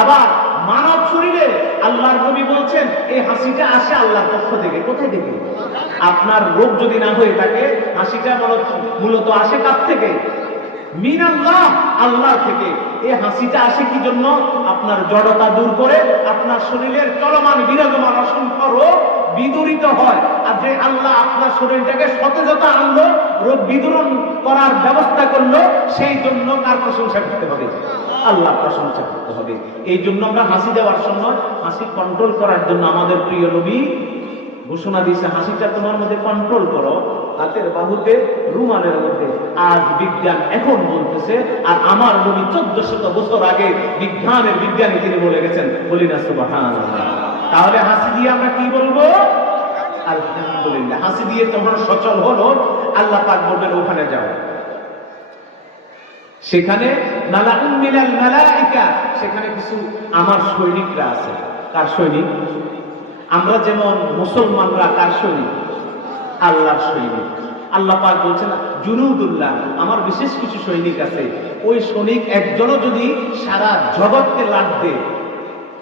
আবার মানব শরীরে আল্লাহর নবী বলছেন এই হাসিটা আসে আল্লাহর পক্ষ থেকে। কোথায় থেকে? আপনার রোগ যদি না হয়ে থাকে, হাসিটা মূলত আসে কার থেকে? মিনাল্লাহ, আল্লাহ থেকে। এই হাসিটা আসে কি জন্য? আপনার জড়তা দূর করে আপনার শরীরের চলমান বিরাজমান অসংখ্য রোগ বিদূরিত হয়। আর যে আল্লাহ আপনার শরীরটাকে সতেজতা আনলো, রোগ বিদূরণ করার ব্যবস্থা করলো, সেই জন্য তার প্রশংসা করতে হবে, আল্লাহ প্রশংসা করতে হবে। এই জন্য আমরা হাসি দেওয়ার সময় হাসি কন্ট্রোল করার জন্য আমাদের প্রিয় নবী ঘোষণা দিয়েছে, হাসিটা তোমার মধ্যে কন্ট্রোল করো, হাতের বাহুতে, রুমালের মধ্যে। আজ বিজ্ঞান এখন বলতেছে, আর আমার নবী 1400 বছর আগে বিজ্ঞানী তিনি বলে গেছেন। বলি না সুবহানাল্লাহ। তাহলে হাসি দিয়ে আমরা কি বলবো? আলহামদুলিল্লাহ। হাসি দিয়ে তোমার সচল হলো, আল্লাহ পাক বলবেন ওখানে যাও। সেখানে মালাকুম মিনাল মালাইকা, সেখানে কিছু আমার সৈনিকরা আছে। কার সৈনিক? আমরা যেমন মুসলমানরা কার সৈনিক? আল্লাহর সৈনিক। আল্লাহ পাক বলছেন জুনুদুল্লাহ, আমার বিশেষ কিছু সৈনিক আছে। ওই সৈনিক একজনও যদি সারা জগৎকে লাগবে,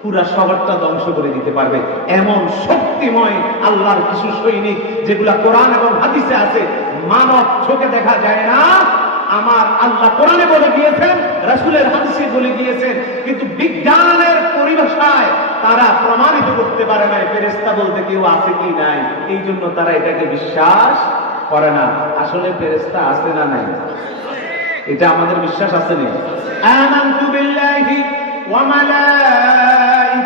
পুরা শহরটা ধ্বংস করে দিতে পারবে। এমন শক্তিময় আল্লাহর কিছু সৈনিক, যেগুলা কোরআন এবং হাদিসে আছে, মানব চোখে দেখা যায় না। আমার আল্লাহ কোরআনে বলে গিয়েছেন, রাসূলের হাদিসে বলে গিয়েছেন, কিন্তু বিজ্ঞানের পরিভাষায় তারা প্রমাণিত করতে পারে না ফেরেশতা বলতে কেউ আছে কি নাই। এই জন্য তারা এটাকে বিশ্বাস করে না। আসলে ফেরেশতা আছে না নাই, এটা আমাদের বিশ্বাস আছে না? আমানতু বিল্লাহি ওয়া মালাইকাতিহি,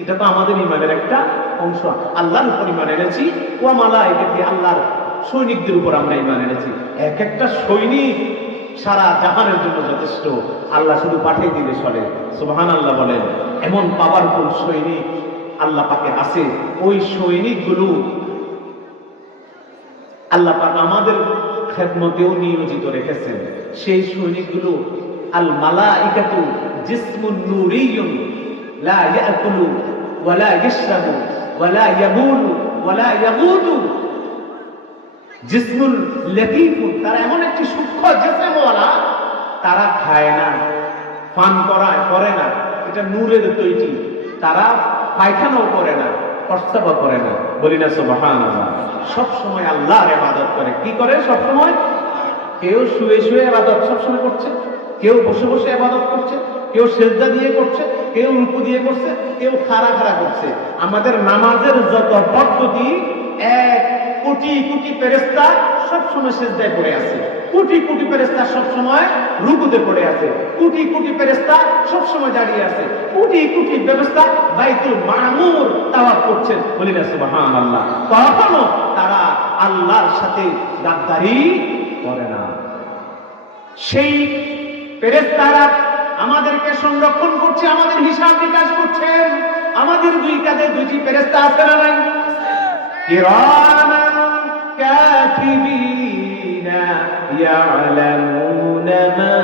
এটা তো আমাদের ঈমানের একটা অংশ। আল্লাহর উপর ঈমান এনেছি, ওয়া মালাইকাতিহি, আল্লাহর সৈনিকদের উপর আমরা ঈমান এনেছি। এক একটা সৈনিক সারা জাহানের জন্য যথেষ্ট। আল্লাহ শুধু পাঠিয়ে দিলে চলে। সুবহানাল্লাহ বলেন। এমন পাওয়ারফুল সৈনিক আল্লাহ পাকে আছে। ওই সৈনিকগুলো আল্লাহ পাক আমাদের খেদমতেও নিয়োজিত রেখেছেন। সেই সৈনিকগুলো আল মালাইকাতু জিসমুন নূরিয়্যুন লা ইয়াকুলু ওয়া লা ইয়াশরাবু ওয়া লা ইয়াবুলু ওয়া লা ইয়াগুদু, জিসমুল লাতীফুন, তারা এমন একটি সূক্ষ্ম জিসমওয়ালা, তারা খায় না, পান করে না, এটা নূরের তৈরি, তারা পায়খানাও করে না, প্রস্তাবও করে না, বলি না সুবহানাল্লাহ। সব সময় আল্লাহর ইবাদত করে। কি করে সব সময়? কেউ শুয়ে শুয়ে ইবাদত সব সময় করছে, কেউ বসে বসে ইবাদত করছে, কেউ সিজদা দিয়ে করছে, কেউ রুকু দিয়ে করছে, কেউ খাড়া খাড়া করছে। আমাদের নামাজের যত পদ্ধতি, 1 কোটি কোটি ফেরেশতা সব সময় সিজদায় পড়ে আছে, কোটি কোটি ফেরেশতা সব সময় রুকুতে পড়ে আছে, কোটি কোটি ফেরেশতা সব সময় দাঁড়িয়ে আছে, কোটি কোটি ফেরেশতা বাইতুল মামুর তাওয়াফ করছেন, বলি না সুবহানাল্লাহ। কখনো তারা আল্লাহর সাথে গাদ্দারি করে না। সেই ফেরেশতারা আমাদেরকে সংরক্ষণ করছে, আমাদের হিসাব নিকাশ করছেন। আমাদের 2 কাঁধে 2টি ফেরেশতা আছে না নাই? কিরামান কাতিবিনা ইয়ালামুনা মা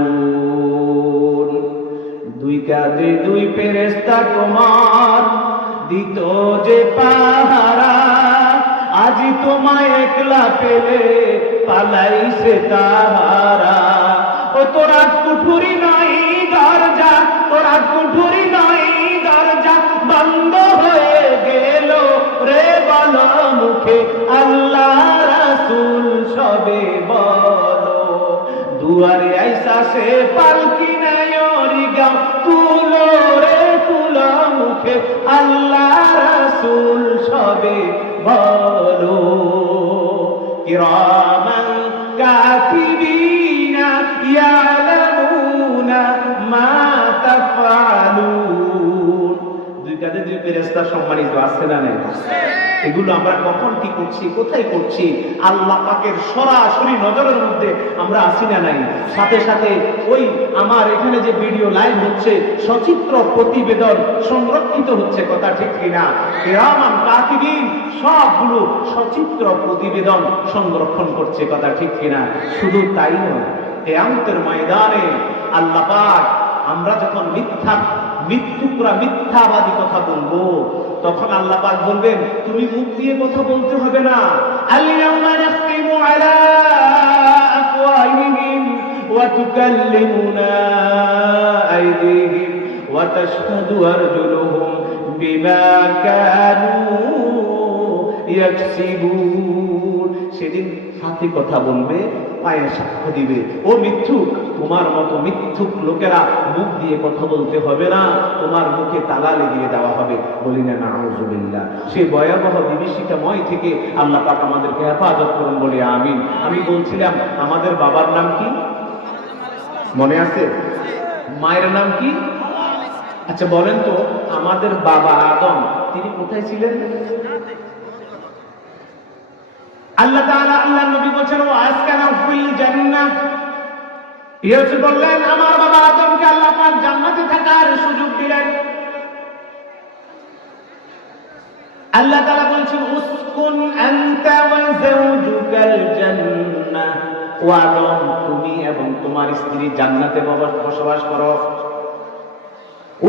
তাফআলুন। 2 কাঁধে 2 ফেরেশতা তোমার দিত যে পাহারা, আজি তোমায় একলা পেলে পালাইছে তাহারা। ও তোরা কুঠুরি নাই দরজা, তোরা কুঠুরি নাই দরজা, বন্ধ হয়ে গেল রে বল মুখে আল্লাহ রাসূল সবে বলো। দুয়ারে আইসা সে পালকি নায়রি গাও, তুলো রে তুলো মুখে আল্লাহ রাসূল সবে বলো। কিরামান কাতিবিনা ইয়ালামুনা মা তাফআলুন। 2 কাঁধে 2 ফেরেশতা সম্মানিত আছে না নাই? এগুলো আমরা কখন কি করছি, কোথায় করছি, আল্লাহ পাকের সরাসরি নজরের মধ্যে আমরা আছি না নাই? সাথে সাথে ওই আমার এখানে যে ভিডিও লাইভ হচ্ছে, সচিত্র প্রতিবেদন সংরক্ষিত হচ্ছে, কথা ঠিক কিনা? কিরামান কাতিবিন সবগুলো সচিত্র প্রতিবেদন সংরক্ষণ করছে, কথা ঠিক কিনা? শুধু তাই নয়, কিয়ামতের ময়দানে আল্লাহ পাক আমরা যখন মিথ্যাবাদী কথা বলবো, তখন আল্লাহ পাক বলবেন তুমি মুখ দিয়ে কথা বলতে হবে না। আল-ইয়াওমা নাখতিমু আলা আফওয়াহিহিম ওয়া তুকাল্লিমুনা আইদিহিম ওয়া তাশহাদু আরজুলুহুম বিমা কানু ইয়াকসিবুন। সেদিন হাতে কথা বলবে, পায়ে সাক্ষ্য দিবে। ও মিথ্যুক, তোমার মতো মিথ্যুক লোকেরা মুখ দিয়ে কথা বলতে হবে না, তোমার মুখে তালা লাগিয়ে দেওয়া হবে, বলি না নাউযুবিল্লাহ। সেই ভয়াবহ বিভীষিকাময় থেকে আল্লাহ পাক আমাদেরকে হেফাজত করুন, বলি আমিন। আমি বলছিলাম আমাদের বাবার নাম কি মনে আছে? মায়ের নাম কি? আচ্ছা বলেন তো, আমাদের বাবা আদম তিনি কোথায় ছিলেন? আল্লাহ তাআলা আল্লাহ নবী বলেন ওয়া আসকানা ফিল জান্নাহ। ইয়েসু বললেন আমার বাবা আদমকে আল্লাহ পাক জান্নাতে থাকার সুযোগ দিলেন। আল্লাহ তাআলা বলেন উসকুন আনতা ওয়া যাওজুকাল জান্নাহ। ও আদম, তুমি এবং তোমার স্ত্রী জান্নাতে বসবাস করো।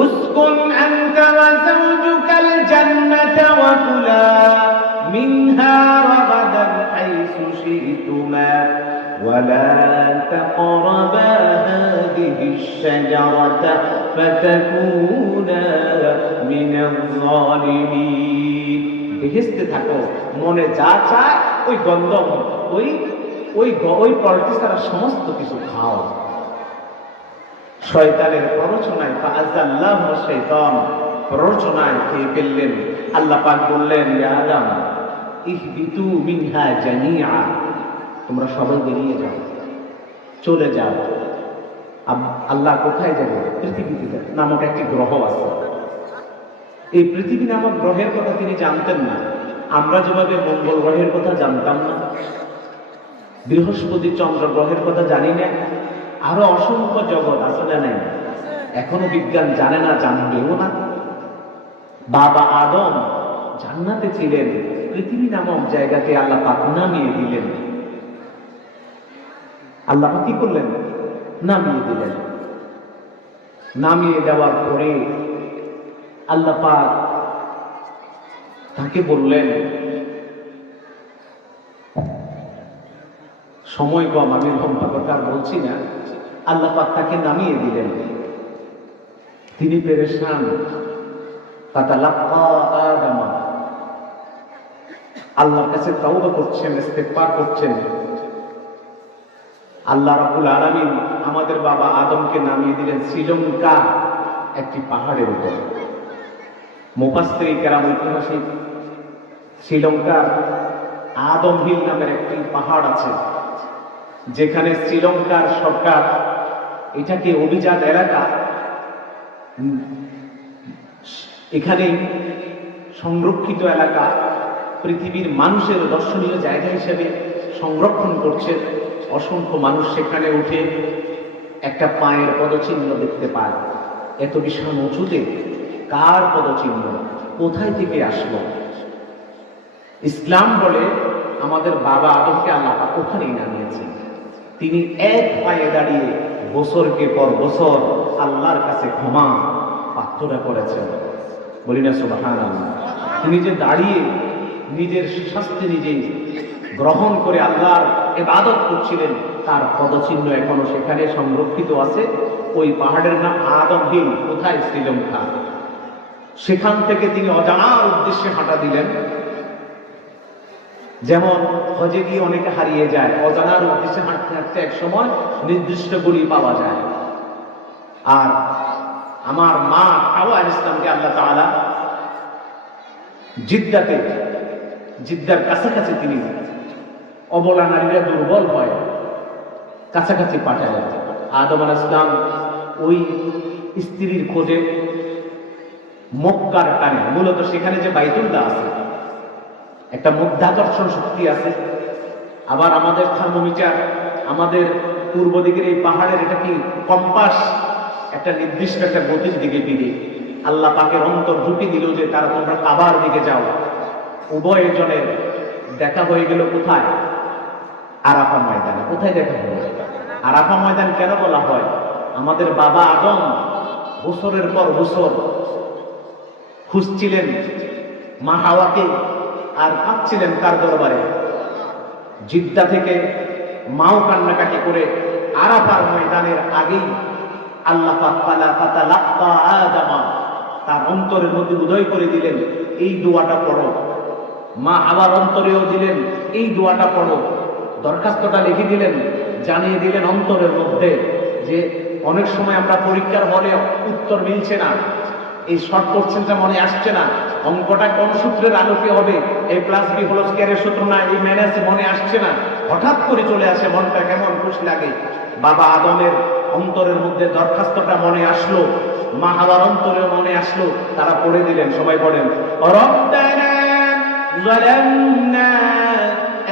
উসকুন আনতা ওয়া যাওজুকাল জান্নাতা ওয়া কুলা মিনহা রাগাদান হাইসু শি'তুমা ওয়ালা তাকরাবা হাদিহিশ শাজারাতা ফাতাকুনা মিনাল যালিমিন। বেহেশতে থাকো, মনে যা চায় ওই গন্ধম, ওই পলটি ছাড়া সমস্ত কিছু খাও। শয়তানের প্ররোচনায় ফাআযাল্লাহু শাইতান, প্ররোচনায় খেয়ে ফেললেন। আল্লাহ পাক বললেন ইয়া আদম ইহবিতু মিনহা জামিআ, তোমরা সবাই বেরিয়ে যাও, চলে যাও। আল্লাহ কোথায় যাবে? পৃথিবীতে নামক একটি গ্রহ আছে। এই পৃথিবী নামক গ্রহের কথা তিনি জানতেন না। আমরা যেভাবে মঙ্গল গ্রহের কথা জানতাম না, বৃহস্পতি চন্দ্র গ্রহের কথা জানি না, আরো অসংখ্য জগৎ আছে না নাই? এখনো বিজ্ঞান জানে না, জানবেও না। বাবা আদম জান্নাতে ছিলেন, পৃথিবী নামক জায়গাতে আল্লাহ পাক নামিয়ে দিলেন। আল্লাহ পাক কি করলেন? নামিয়ে দিলেন। নামিয়ে দেওয়ার পরে আল্লাহ পাক তাকে বললেন, সময় কম, আমি লম্বা কথা বলছি না। আল্লাহ পাক তাকে নামিয়ে দিলেন। তিনি পেরেশান। ফাতালাক্কা আদম, আল্লাহর কাছে তাওবা করছেন, ইস্তেগফার করছেন। আল্লাহ রাব্বুল আলামিন আমাদের বাবা আদমকে নামিয়ে দিলেন শ্রীলঙ্কা একটি পাহাড়ের উপর। মুফাসসিরিন কেরাম ঐতিহাসিক শ্রীলঙ্কার আদম হিল নামের একটি পাহাড় আছে, যেখানে শ্রীলঙ্কার সরকার এটাকে অভিজাত এলাকা, এখানে সংরক্ষিত এলাকা, পৃথিবীর মানুষের দর্শনীয় জায়গা হিসেবে সংরক্ষণ করছে। অসংখ্য মানুষ সেখানে উঠে একটা পায়ের পদচিহ্ন দেখতে পায়। এত বিশাল উঁচুতে কার পদচিহ্ন, কোথায় থেকে আসলো? ইসলাম বলে আমাদের বাবা আদমকে আল্লাহ পাক ওখানেই নামিয়েছেন। তিনি এক পায়ে দাঁড়িয়ে বছরকে পর বছর আল্লাহর কাছে ক্ষমা প্রার্থনা করেছেন। বলি না সুবহানাল্লাহ। তিনি যে দাঁড়িয়ে নিজের শাস্তি নিজেই গ্রহণ করে আল্লাহর ইবাদত করছিলেন, তার পদচিহ্ন এখনো সেখানে সংরক্ষিত আছে। ওই পাহাড়ের নাম আদম হিল। কোথায়? শ্রীলঙ্কা। সেখান থেকে তিনি অজানার উদ্দেশ্যে হাঁটা দিলেন। যেমন হজে গিয়ে অনেকে হারিয়ে যায়, অজানার উদ্দেশ্যে হাঁটতে হাঁটতে এক সময় নির্দিষ্ট গুলি পাওয়া যায়। আর আমার মা হাওয়া আলাইহিস সালামকে আল্লাহ তাআলা জিদ্দার কাছাকাছি, তিনি অবলা নারীরা দুর্বল হয়, কাছাকাছি পাঠালেন। আদম আলাইহিস সালাম ওই স্ত্রীর খোঁজে মক্কার টানে, মূলত সেখানে যে বাইতুল্লাহ আছে, একটা মধ্যাকর্ষণ শক্তি আছে। আবার আমাদের থার্মোমিটার, আমাদের পূর্ব দিকের এই পাহাড়ের এটা কি কম্পাস, একটা নির্দিষ্ট একটা গতির দিকে ফিরে আল্লাহ পাকের অন্তর ঢুকে দিল যে তারা তোমরা কাবার দিকে যাও। উভয় জনের দেখা হয়ে গেল কোথায়? আরাফা ময়দানে। কোথায় দেখা হলো? আরাফা ময়দান কেন বলা হয়? আমাদের বাবা আদম বছরের পর বছর খুঁজছিলেন মা হাওয়াকে, আর কাঁদছিলেন তার দরবারে। জিদ্দা থেকে মাও কান্নাকাটি করে আরাফার ময়দানের আগেই আল্লাহ পাক ফাতালাক্কা আদম, তার অন্তরের মধ্যে উদয় করে দিলেন এই দোয়াটা পড়ো। মা হাওয়ার অন্তরেও দিলেন এই দোয়াটা পড়ো। দরখাস্তটা লিখে দিলেন, জানিয়ে দিলেন অন্তরের মধ্যে যে অনেক সময় আমরা পরীক্ষার হলে উত্তর মিলছে না, এই শর্ট কোশ্চেনটা মনে আসছে না, অঙ্কটা কোন সূত্রের আলোকে হবে, a + b ² সূত্র না, এই ম্যানেজ মনে আসছে না, হঠাৎ করে চলে আসে, মনটা কেমন খুশি লাগে। বাবা আদমের অন্তরের মধ্যে দরখাস্তটা মনে আসলো, মা হাওয়ার অন্তরেও মনে আসলো, তারা পড়ে দিলেন। সবাই পড়েন, রব্বানা যালামনা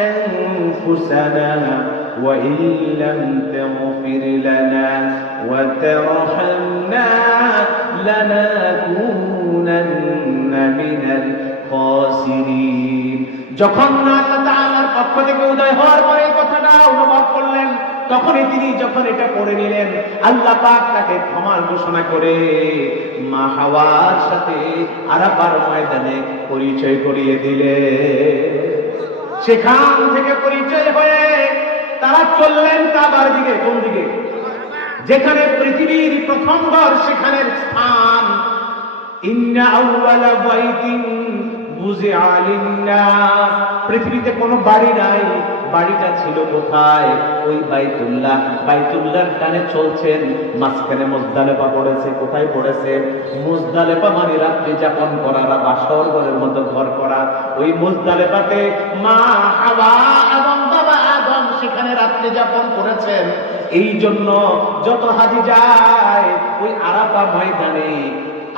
আনফুসানা ওয়া ইল্লাম তাগফির লানা ওয়া তারহামনা লানাকুনান্না মিনাল খাসিরিন। যখন আল্লাহ তাআলার পক্ষ থেকে উদয় হওয়ার পরে কথাটা অনুভব করলেন, তখনই তিনি যখন এটা পড়ে নিলেন, আল্লাহ পাক তাকে ক্ষমার ঘোষণা করে মা হাওয়ার সাথে আরাফার ময়দানে পরিচয় করিয়ে দিলে। সেখান থেকে পরিচয় হয়ে তারা চললেন কাবার দিকে। কোন দিকে? যেখানে পৃথিবীর প্রথম ঘর, সেখানের স্থান। ইন্না আউওয়ালা বাইতিন বুযিআ লিন-নাস। পৃথিবীতে কোনো বাড়ি নাই, বাড়িটা ছিল কোথায়? ওই বাইতুল্লাহ। বাইতুল্লাহর টানে চলছেন, মাঝখানে মুজদালিফা পড়েছে। কোথায় পড়েছে? মুজদালিফা মানে রাত্রি যাপন করা, বাসর ঘরের মতো ঘর করা। ওই মুজদালিফাতে মা হাওয়া এবং বাবা আদম সেখানে রাত্রি যাপন করেছেন। এই জন্য যত হাজি যায় ওই আরাফা ময়দানে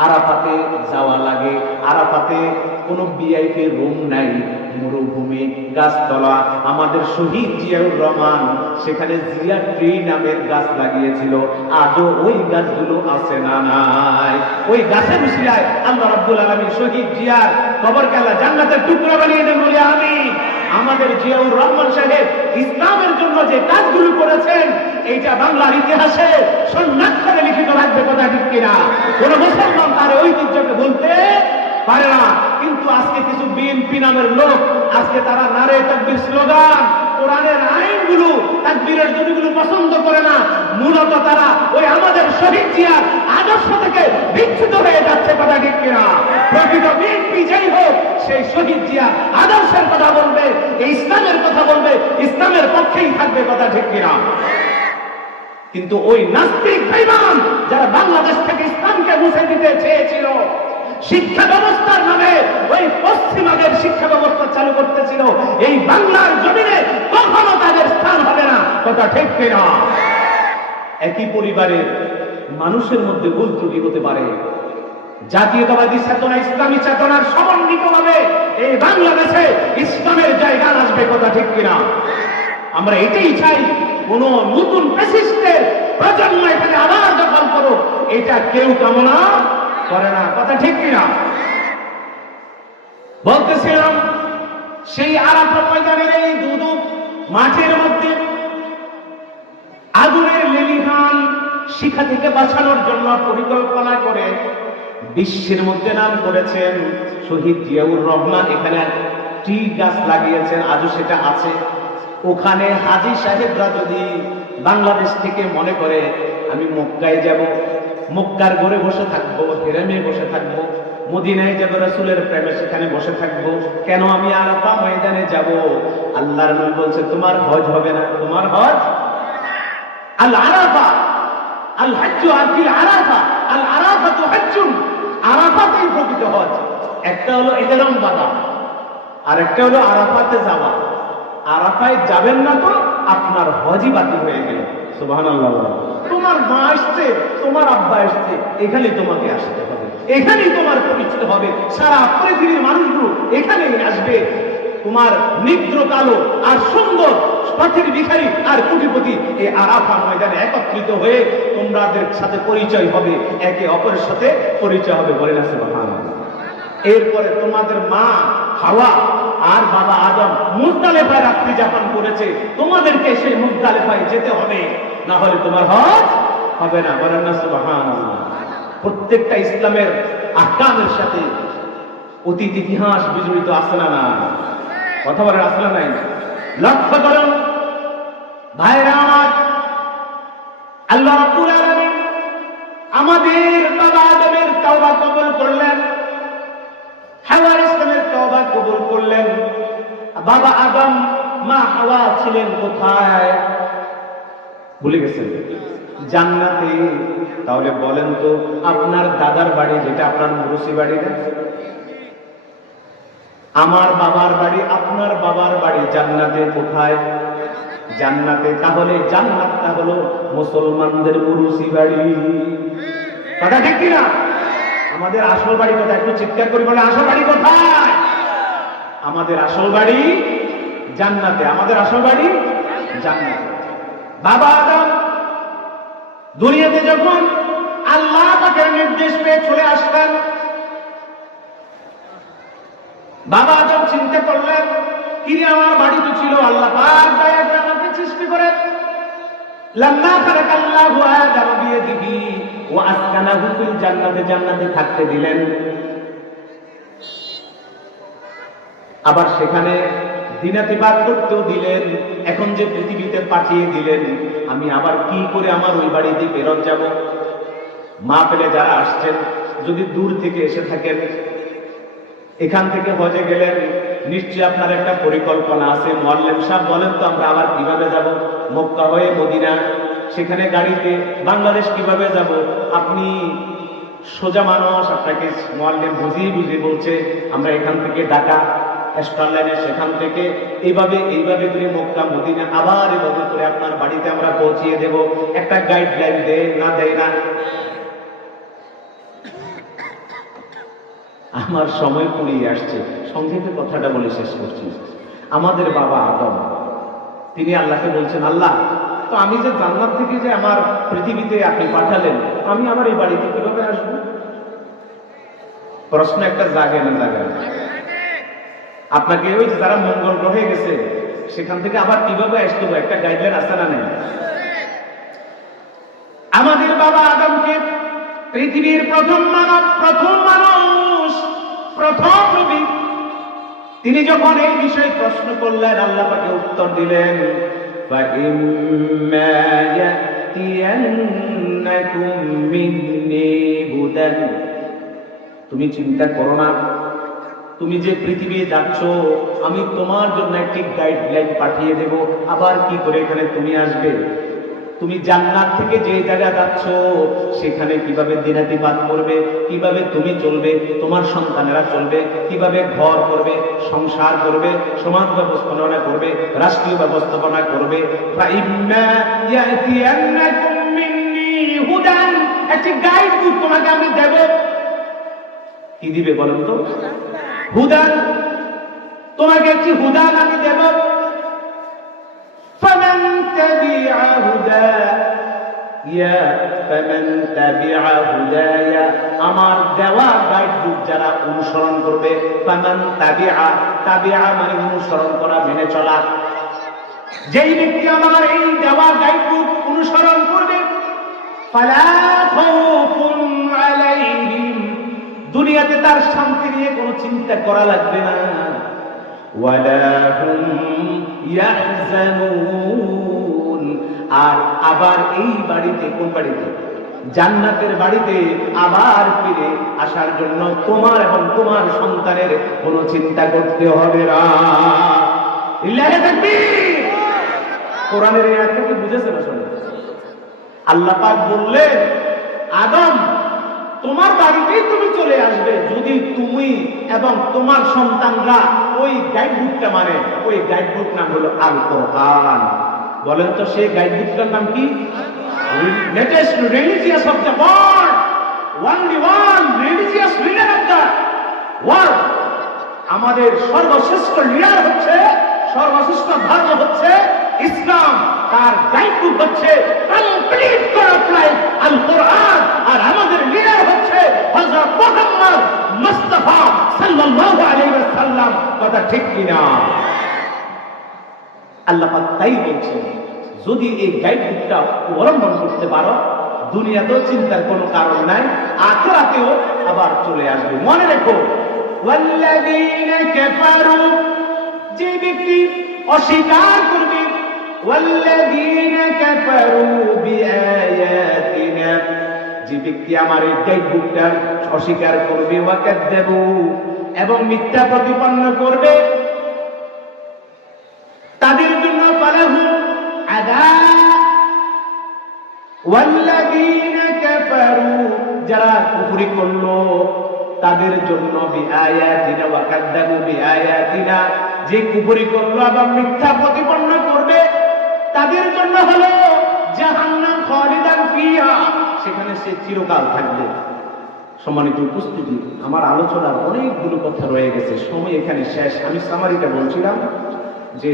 আরাফাতে যাওয়া লাগে। আরাফাতে কোনো ভিআইপি রুম নাই, মরুভূমি, গাছতলা। আমাদের শহীদ জিয়াউর রহমান সেখানে জিয়া ট্রি নামের গাছ লাগিয়েছিল। আজও ওই গাছগুলো আছে না নাই? ওই গাছের উসিলায় আল্লাহ রাব্বুল আলামিন শহীদ জিয়ার কবরকে আল্লাহ জান্নাতের টুকরা বানিয়ে দেন, বলি আমিন। আমাদের জিয়াউর রহমান সাহেব ইসলামের জন্য যে কাজগুলো করেছেন, এইটা বাংলার ইতিহাসে স্বর্ণাক্ষরে লিখিত রাখবে। কথা ঠিক কিনা? কোন মুসলমান তার ঐতিহ্যকে বলতে পারে না। কিন্তু আজকে কিছু বিএনপি নামের লোক, আজকে তারা নারে তাকবীর স্লোগান কোরআনের আইনগুলো তাকবীরের ধ্বনিগুলো পছন্দ করে না, মূলত তারা ওই আমাদের শহীদ জিয়ার আদর্শ থেকে বিচ্যুত হয়ে যাচ্ছে। কথা ঠিক কিনা? প্রকৃত বিএনপি যাই হোক, সেই শহীদ জিয়া আদর্শের কথা বলবে, ইসলামের কথা বলবে, ইসলামের পক্ষেই থাকবে। কথা ঠিক কিনা? কিন্তু ওই নাস্তিক বেঈমান যারা বাংলাদেশ থেকে ইসলামকে মুছে দিতে চেয়েছিল, শিক্ষা ব্যবস্থার নামে ওই পশ্চিমাদের শিক্ষা ব্যবস্থা চালু করতেছিল, এই বাংলার জমিনে কখনো তাদের স্থান হবে না। কথা ঠিক কিনা? একই পরিবারের মানুষের মধ্যে ভুল ত্রুটি হতে পারে। জাতীয়তাবাদী চেতনা, ইসলামী চেতনার সমন্বিতভাবে এই বাংলাদেশে ইসলামের জায়গা আসবে। কথা ঠিক কিনা? আমরা এটাই চাই, কোন নতুন ফ্যাসিস্টের প্রজন্ম এখানে আবার দখল করো, এটা কেউ কামনা করে না। কথা ঠিক কিনা? বলতেছিলাম, সেই আরাফাত ময়দানের এই দুদু মাঠের মধ্যে আগুনের লেলিহান শিখা থেকে বাঁচানোর জন্য পরিকল্পনা করে বিশ্বের মধ্যে নাম করেছেন শহীদ জিয়াউর রহমান। এখানে টি গাছ লাগিয়েছেন, আজও সেটা আছে। ওখানে হাজী সাহেবরা যদি বাংলাদেশ থেকে মনে করে আমি মক্কায় যাব, মক্কার ঘরে বসে থাকবো, হেরেমে বসে থাকবো, মদিনায় যাব, রাসূলের প্রেমে সেখানে বসে থাকবো, কেন আমি আরাফা ময়দানে যাব? আল্লাহর নবী বলছে তোমার হজ হবে না। তোমার হজ আল আরাফা আল হজ্জু আল আরাফা আল আরাফাতু হজ্জুন, আরাফাতেই প্রকৃত হজ। একটা হলো ইহরাম বাঁধা, আর একটা হলো আরাফাতে যাওয়া। আরাফায় যাবেন না তো আপনার হজই বাতিল হয়ে গেল। সুবহানাল্লাহ। তোমার মা আসছে, তোমার আব্বা আসছে, এখানেই তোমাকে আসতে হবে, এখানেই তোমার পরিচিত হবে, সারা পৃথিবীর মানুষগুলো এখানেই আসবে। তোমার নিদ্র কালো আর সুন্দর পথের ভিখারি আর কোটিপতি এই আরাফা ময়দানে একত্রিত হয়ে তোমাদের সাথে পরিচয় হবে, একে অপরের সাথে পরিচয় হবে। বলে না সুবহানাল্লাহ। এরপরে তোমাদের মা হাওয়া আর বাবা আদম মুজদালিফায় রাত্রি যাপন করেছে, তোমাদেরকে সেই মুজদালিফায় যেতে হবে, না হলে তোমার হজ হবে না। বলেন না সুবহানাল্লাহ। প্রত্যেকটা ইসলামের আহকামের সাথে অতীত ইতিহাস বিজড়িত আছে না? না, কথা বলেন আছে না নাই? লক্ষ্য করুন ভাইরা আমার, আল্লাহ রাব্বুল আলামিন আমাদের বাবা আদমের তওবা কবুল করলেন, হাওয়া ইসলামের তওবা কবুল করলেন। বাবা আদম মা হাওয়া ছিলেন কোথায়? ভুলে গেছেন? জান্নাতে। তাহলে বলেন তো, আপনার দাদার বাড়ি যেটা আপনার মুরুসি বাড়ি না, আমার বাবার বাড়ি, আপনার বাবার বাড়ি জান্নাতে কোথায়? জান্নাতে। তাহলে জান্নাতটা হলো মুসলমানদের মুরুসি বাড়ি। কথা ঠিক কিনা? আমাদের আসল বাড়ি কোথায়? একটু চিৎকার করে বলে, আসল বাড়ি কোথায়? আমাদের আসল বাড়ি জান্নাতে। আমাদের আসল বাড়ি জান্নাতে। বাবা আদম দুনিয়াতে যখন আল্লাহ পাকের নির্দেশ পেয়ে চলে আসলেন, বাবা আদম চিন্তা করলেন, কিরে আমার বাড়ি তো ছিল আল্লাহ পাক দয়া করে আমাকে সৃষ্টি করে, লাম্মা খালাকাল্লাহু আদম বিয়াদিহি ওয়া আসকানাহু ফিল জান্নাতে, জান্নাতে থাকতে দিলেন, আবার সেখানে দিনাতিবাদ করতেও দিলেন। এখন যে পৃথিবীতে পাঠিয়ে দিলেন, আমি আবার কি করে আমার ওই বাড়িতে ফেরত যাব? মা পেলে যারা আসছেন, যদি দূর থেকে এসে থাকেন, এখান থেকে হজে গেলেন, নিশ্চয়ই আপনার একটা পরিকল্পনা আছে। মুআল্লিম সাহেব বলেন তো আমরা আবার কিভাবে যাব? মক্কা হয়ে মদিনা, সেখানে গাড়িতে বাংলাদেশ কিভাবে যাব? আপনি সোজা মানুষ, আপনাকে মুআল্লিম বুঝিয়ে বুঝিয়ে বলছে আমরা এখান থেকে ঢাকা স্টারলাইনে, সেখান থেকে এইভাবে করে মক্কা মদিনা, আবার এভাবে করে আপনার বাড়িতে আমরা পৌঁছিয়ে দেব। একটা গাইডলাইন দেয় না? দেয় না? আমার সময় ফুরিয়ে আসছে, সংক্ষেপে কথাটা বলে শেষ করছি। আমাদের বাবা আদম, তিনি আল্লাহকে বলছেন, আল্লাহ তো আমি যে জান্নাত থেকে যে আমার পৃথিবীতে আপনি পাঠালেন, আমি আমার এই বাড়িতে কিভাবে আসবো? প্রশ্ন একটা জাগে না? জাগে। আপনাকে ওই যারা মঙ্গল গ্রহে গেছে সেখান থেকে আবার কিভাবে আসতে হবে, একটা গাইডলাইন আছে না? নেই? আমাদের বাবা আদমকে পৃথিবীর প্রথম মানব, প্রথম মানুষ, প্রথম নবী, তিনি যখন এই বিষয়ে প্রশ্ন করলেন, আল্লাহ পাকে উত্তর দিলেন, فَإِمَّا يَأْتِيَنَّكُم مِّنِّي هُدًى। তুমি চিন্তা করো না, তুমি যে পৃথিবী যাচ্ছ আমি তোমার জন্য একটি গাইডলাইন পাঠিয়ে দেব। আবার কি করে এখানে তুমি আসবে? তুমি জান্নাত থেকে যে জায়গা যাচ্ছ সেখানে কিভাবে দিনাতিপাত করবে, কিভাবে তুমি চলবে, তোমার সন্তানেরা চলবে, কিভাবে ঘর করবে, সংসার করবে, সমাজ ব্যবস্থাপনা করবে, রাষ্ট্রীয় ব্যবস্থাপনা করবে। ফাইম্মা ইয়াতিয়ান্নাকুম মিন্নি হুদান, একটি গাইড বুক তোমাকে আমি দেব। কি দিবে বলেন তো? হুদান, তোমাকে একটি হুদান আমি দেব। فمن تبع هدايا আমার দেওয়া গাইড বুক যারা অনুসরণ করবে, ফামান তাবিআ মানে অনুসরণ করা, মেনে চলা। যেই ব্যক্তি আমার এই দেওয়া গাইড বুক অনুসরণ করবে, ফালা খাউফুন আলাইহিম, দুনিয়াতে তার শান্তি নিয়ে কোনো চিন্তা করা লাগবে না। ওয়ালা হুম ইয়াহজানুন, আর আবার এই বাড়িতে, কোন বাড়িতে? জান্নাতের বাড়িতে আবার ফিরে আসার জন্য তোমার এবং তোমার সন্তানের কোনো চিন্তা করতে হবে না। লিল্লাহি তাকবীর। কোরআনের এই আয়াত থেকে বুঝেছেন আসলে? আল্লাহ পাক বললেন, আদম তোমার বাড়িতেই তুমি চলে আসবে যদি তুমি এবং তোমার সন্তানরা ওই গাইড বুকটা মানে। ওই গাইড বুক নাম হলো আল কোরআন। বলেন তো সেই গাইড বুকটার নাম কি? Latest religious of the world, only one religious leader of the world. আমাদের সর্বশ্রেষ্ঠ লিডার হচ্ছে, সর্বশ্রেষ্ঠ ধর্ম হচ্ছে ইসলাম। তার গাইড বুক হচ্ছে কমপ্লিট করার লাইফ আল কোরআন। আর আমাদের লিডার হচ্ছে হযরত মুহাম্মদ মুস্তাফা সাল্লাল্লাহু আলাইহি ওয়াসাল্লাম। কথা ঠিক কিনা? আল্লাহ পাক তাই বলছেন, যদি এই গাইড বুকটা অবলম্বন করতে পারো, দুনিয়াতেও চিন্তার কোনো কারণ নাই, আখিরাতেও আবার চলে আসবে। মনে রেখো, ওয়াল্লাযীনা কাফারু, যে ব্যক্তি অস্বীকার করবে, ওয়াল্লাযীনা কাফারু বিআয়াতিনা, যে ব্যক্তি আমার এই গাইড বুকটা অস্বীকার করবে, ওয়া কাযযাবু, এবং মিথ্যা প্রতিপন্ন করবে, তাদের জন্য ফালাহুম আযাব। ওয়াল্লাযীনা কাফারু, যারা কুফরি করলো তাদের জন্য বিআয়াতিনা ওয়া কাযযাবু বিআয়াতিনা, যে কুফরি করলো এবং মিথ্যা প্রতিপন্ন করবে তাদের জন্য হলো জাহান্নাম খালিদান ফিহা, সেখানে সে চিরকাল থাকবে। সম্মানিত উপস্থিতি, আমার আলোচনার অনেকগুলো কথা রয়ে গেছে, সময় এখানে শেষ। আমি সামারিটা বলছিলাম যে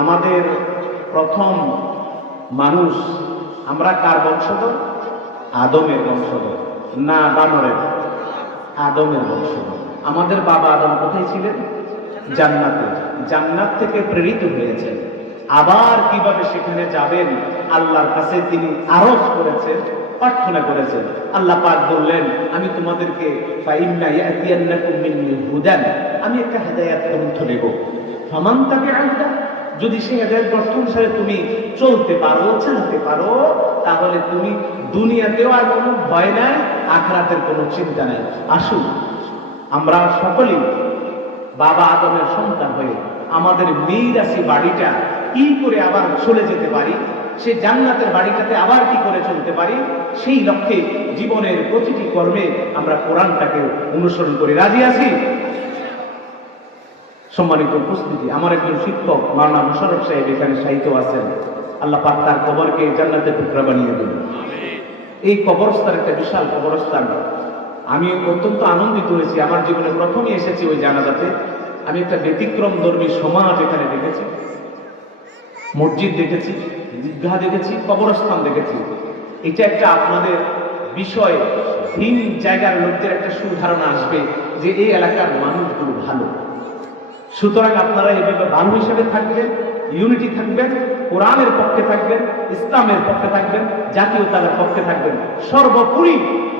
আমাদের প্রথম মানুষ আমরা কার বংশধর? আদমের বংশধর না বানরের? আদমের বংশধর। আমাদের বাবা আদম কোথায় ছিলেন? জান্নাতে। জান্নাত থেকে প্রেরিত হয়েছেন। আবার কিভাবে সেখানে যাবেন আল্লাহর কাছে তিনি আরজ করেছেন, প্রার্থনা করেছেন। আল্লাহ পাক বললেন, আমি তোমাদেরকে ফাইন্না ইয়াতিয়ান্নাকুম মিন্নি হুদান, আমি একটা হেদায়েত গ্রন্থ দেব। ফামান তাবিআ হুদা, যদি সেই হেদায়েত গ্রন্থ অনুসারে তুমি চলতে পারো, চলতে পারো, তাহলে তুমি দুনিয়াতেও আর কোনো ভয় নাই, আখিরাতের কোনো চিন্তা নাই। আসুন আমরা সকলেই বাবা আদমের সন্তান হয়ে আমাদের মিরাসি বাড়িটা কি করে আবার চলে যেতে পারি, সেই জান্নাতের বাড়িটাতে আবার কি করে চলতে পারি, সেই লক্ষ্যে জীবনের প্রতিটি কর্মে আমরা কোরআনটাকে অনুসরণ করি। রাজি আছি? সম্মানিত উপস্থিতি, আমার একজন শিক্ষক মাওলানা মুশাররফ সাহেব এখানে শায়িত আছেন। আল্লাহ পাক তার কবরকে জান্নাতের টুকরা বানিয়ে দিন। এই কবরস্থান একটা বিশাল কবরস্থান। আমি অত্যন্ত আনন্দিত হয়েছি, আমার জীবনে প্রথমই এসেছি ওই জানাজাতে। আমি একটা ব্যতিক্রম ধর্মী সমাজ এখানে দেখেছি, মসজিদ দেখেছি, ঈদগাহ দেখেছি, কবরস্থান দেখেছি। এটা একটা আপনাদের বিষয়, ভিন জায়গার লোকদের একটা সুধারণা আসবে যে এই এলাকার মানুষগুলো ভালো। সুতরাং আপনারা এইভাবে ভালো হিসেবে থাকবেন, ইউনিটি থাকবেন, কোরআনের পক্ষে থাকবেন, ইসলামের পক্ষে থাকবেন, জাতীয়তার পক্ষে থাকবেন। সর্বোপরি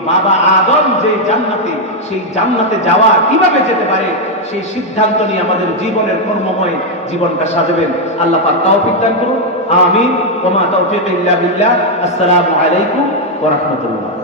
বাবা আদম যে জান্নাতে, সেই জান্নাতে যাওয়া কিভাবে যেতে পারে সেই সিদ্ধান্ত নিয়ে আমাদের জীবনের কর্মময় জীবনটা সাজাবেন। আল্লাহ পাক তৌফিক দান করুন। আমিন। ওয়া মা তাওফীক ইল্লা বিল্লাহ। আসসালামু আলাইকুম ওয়া রাহমাতুল্লাহ।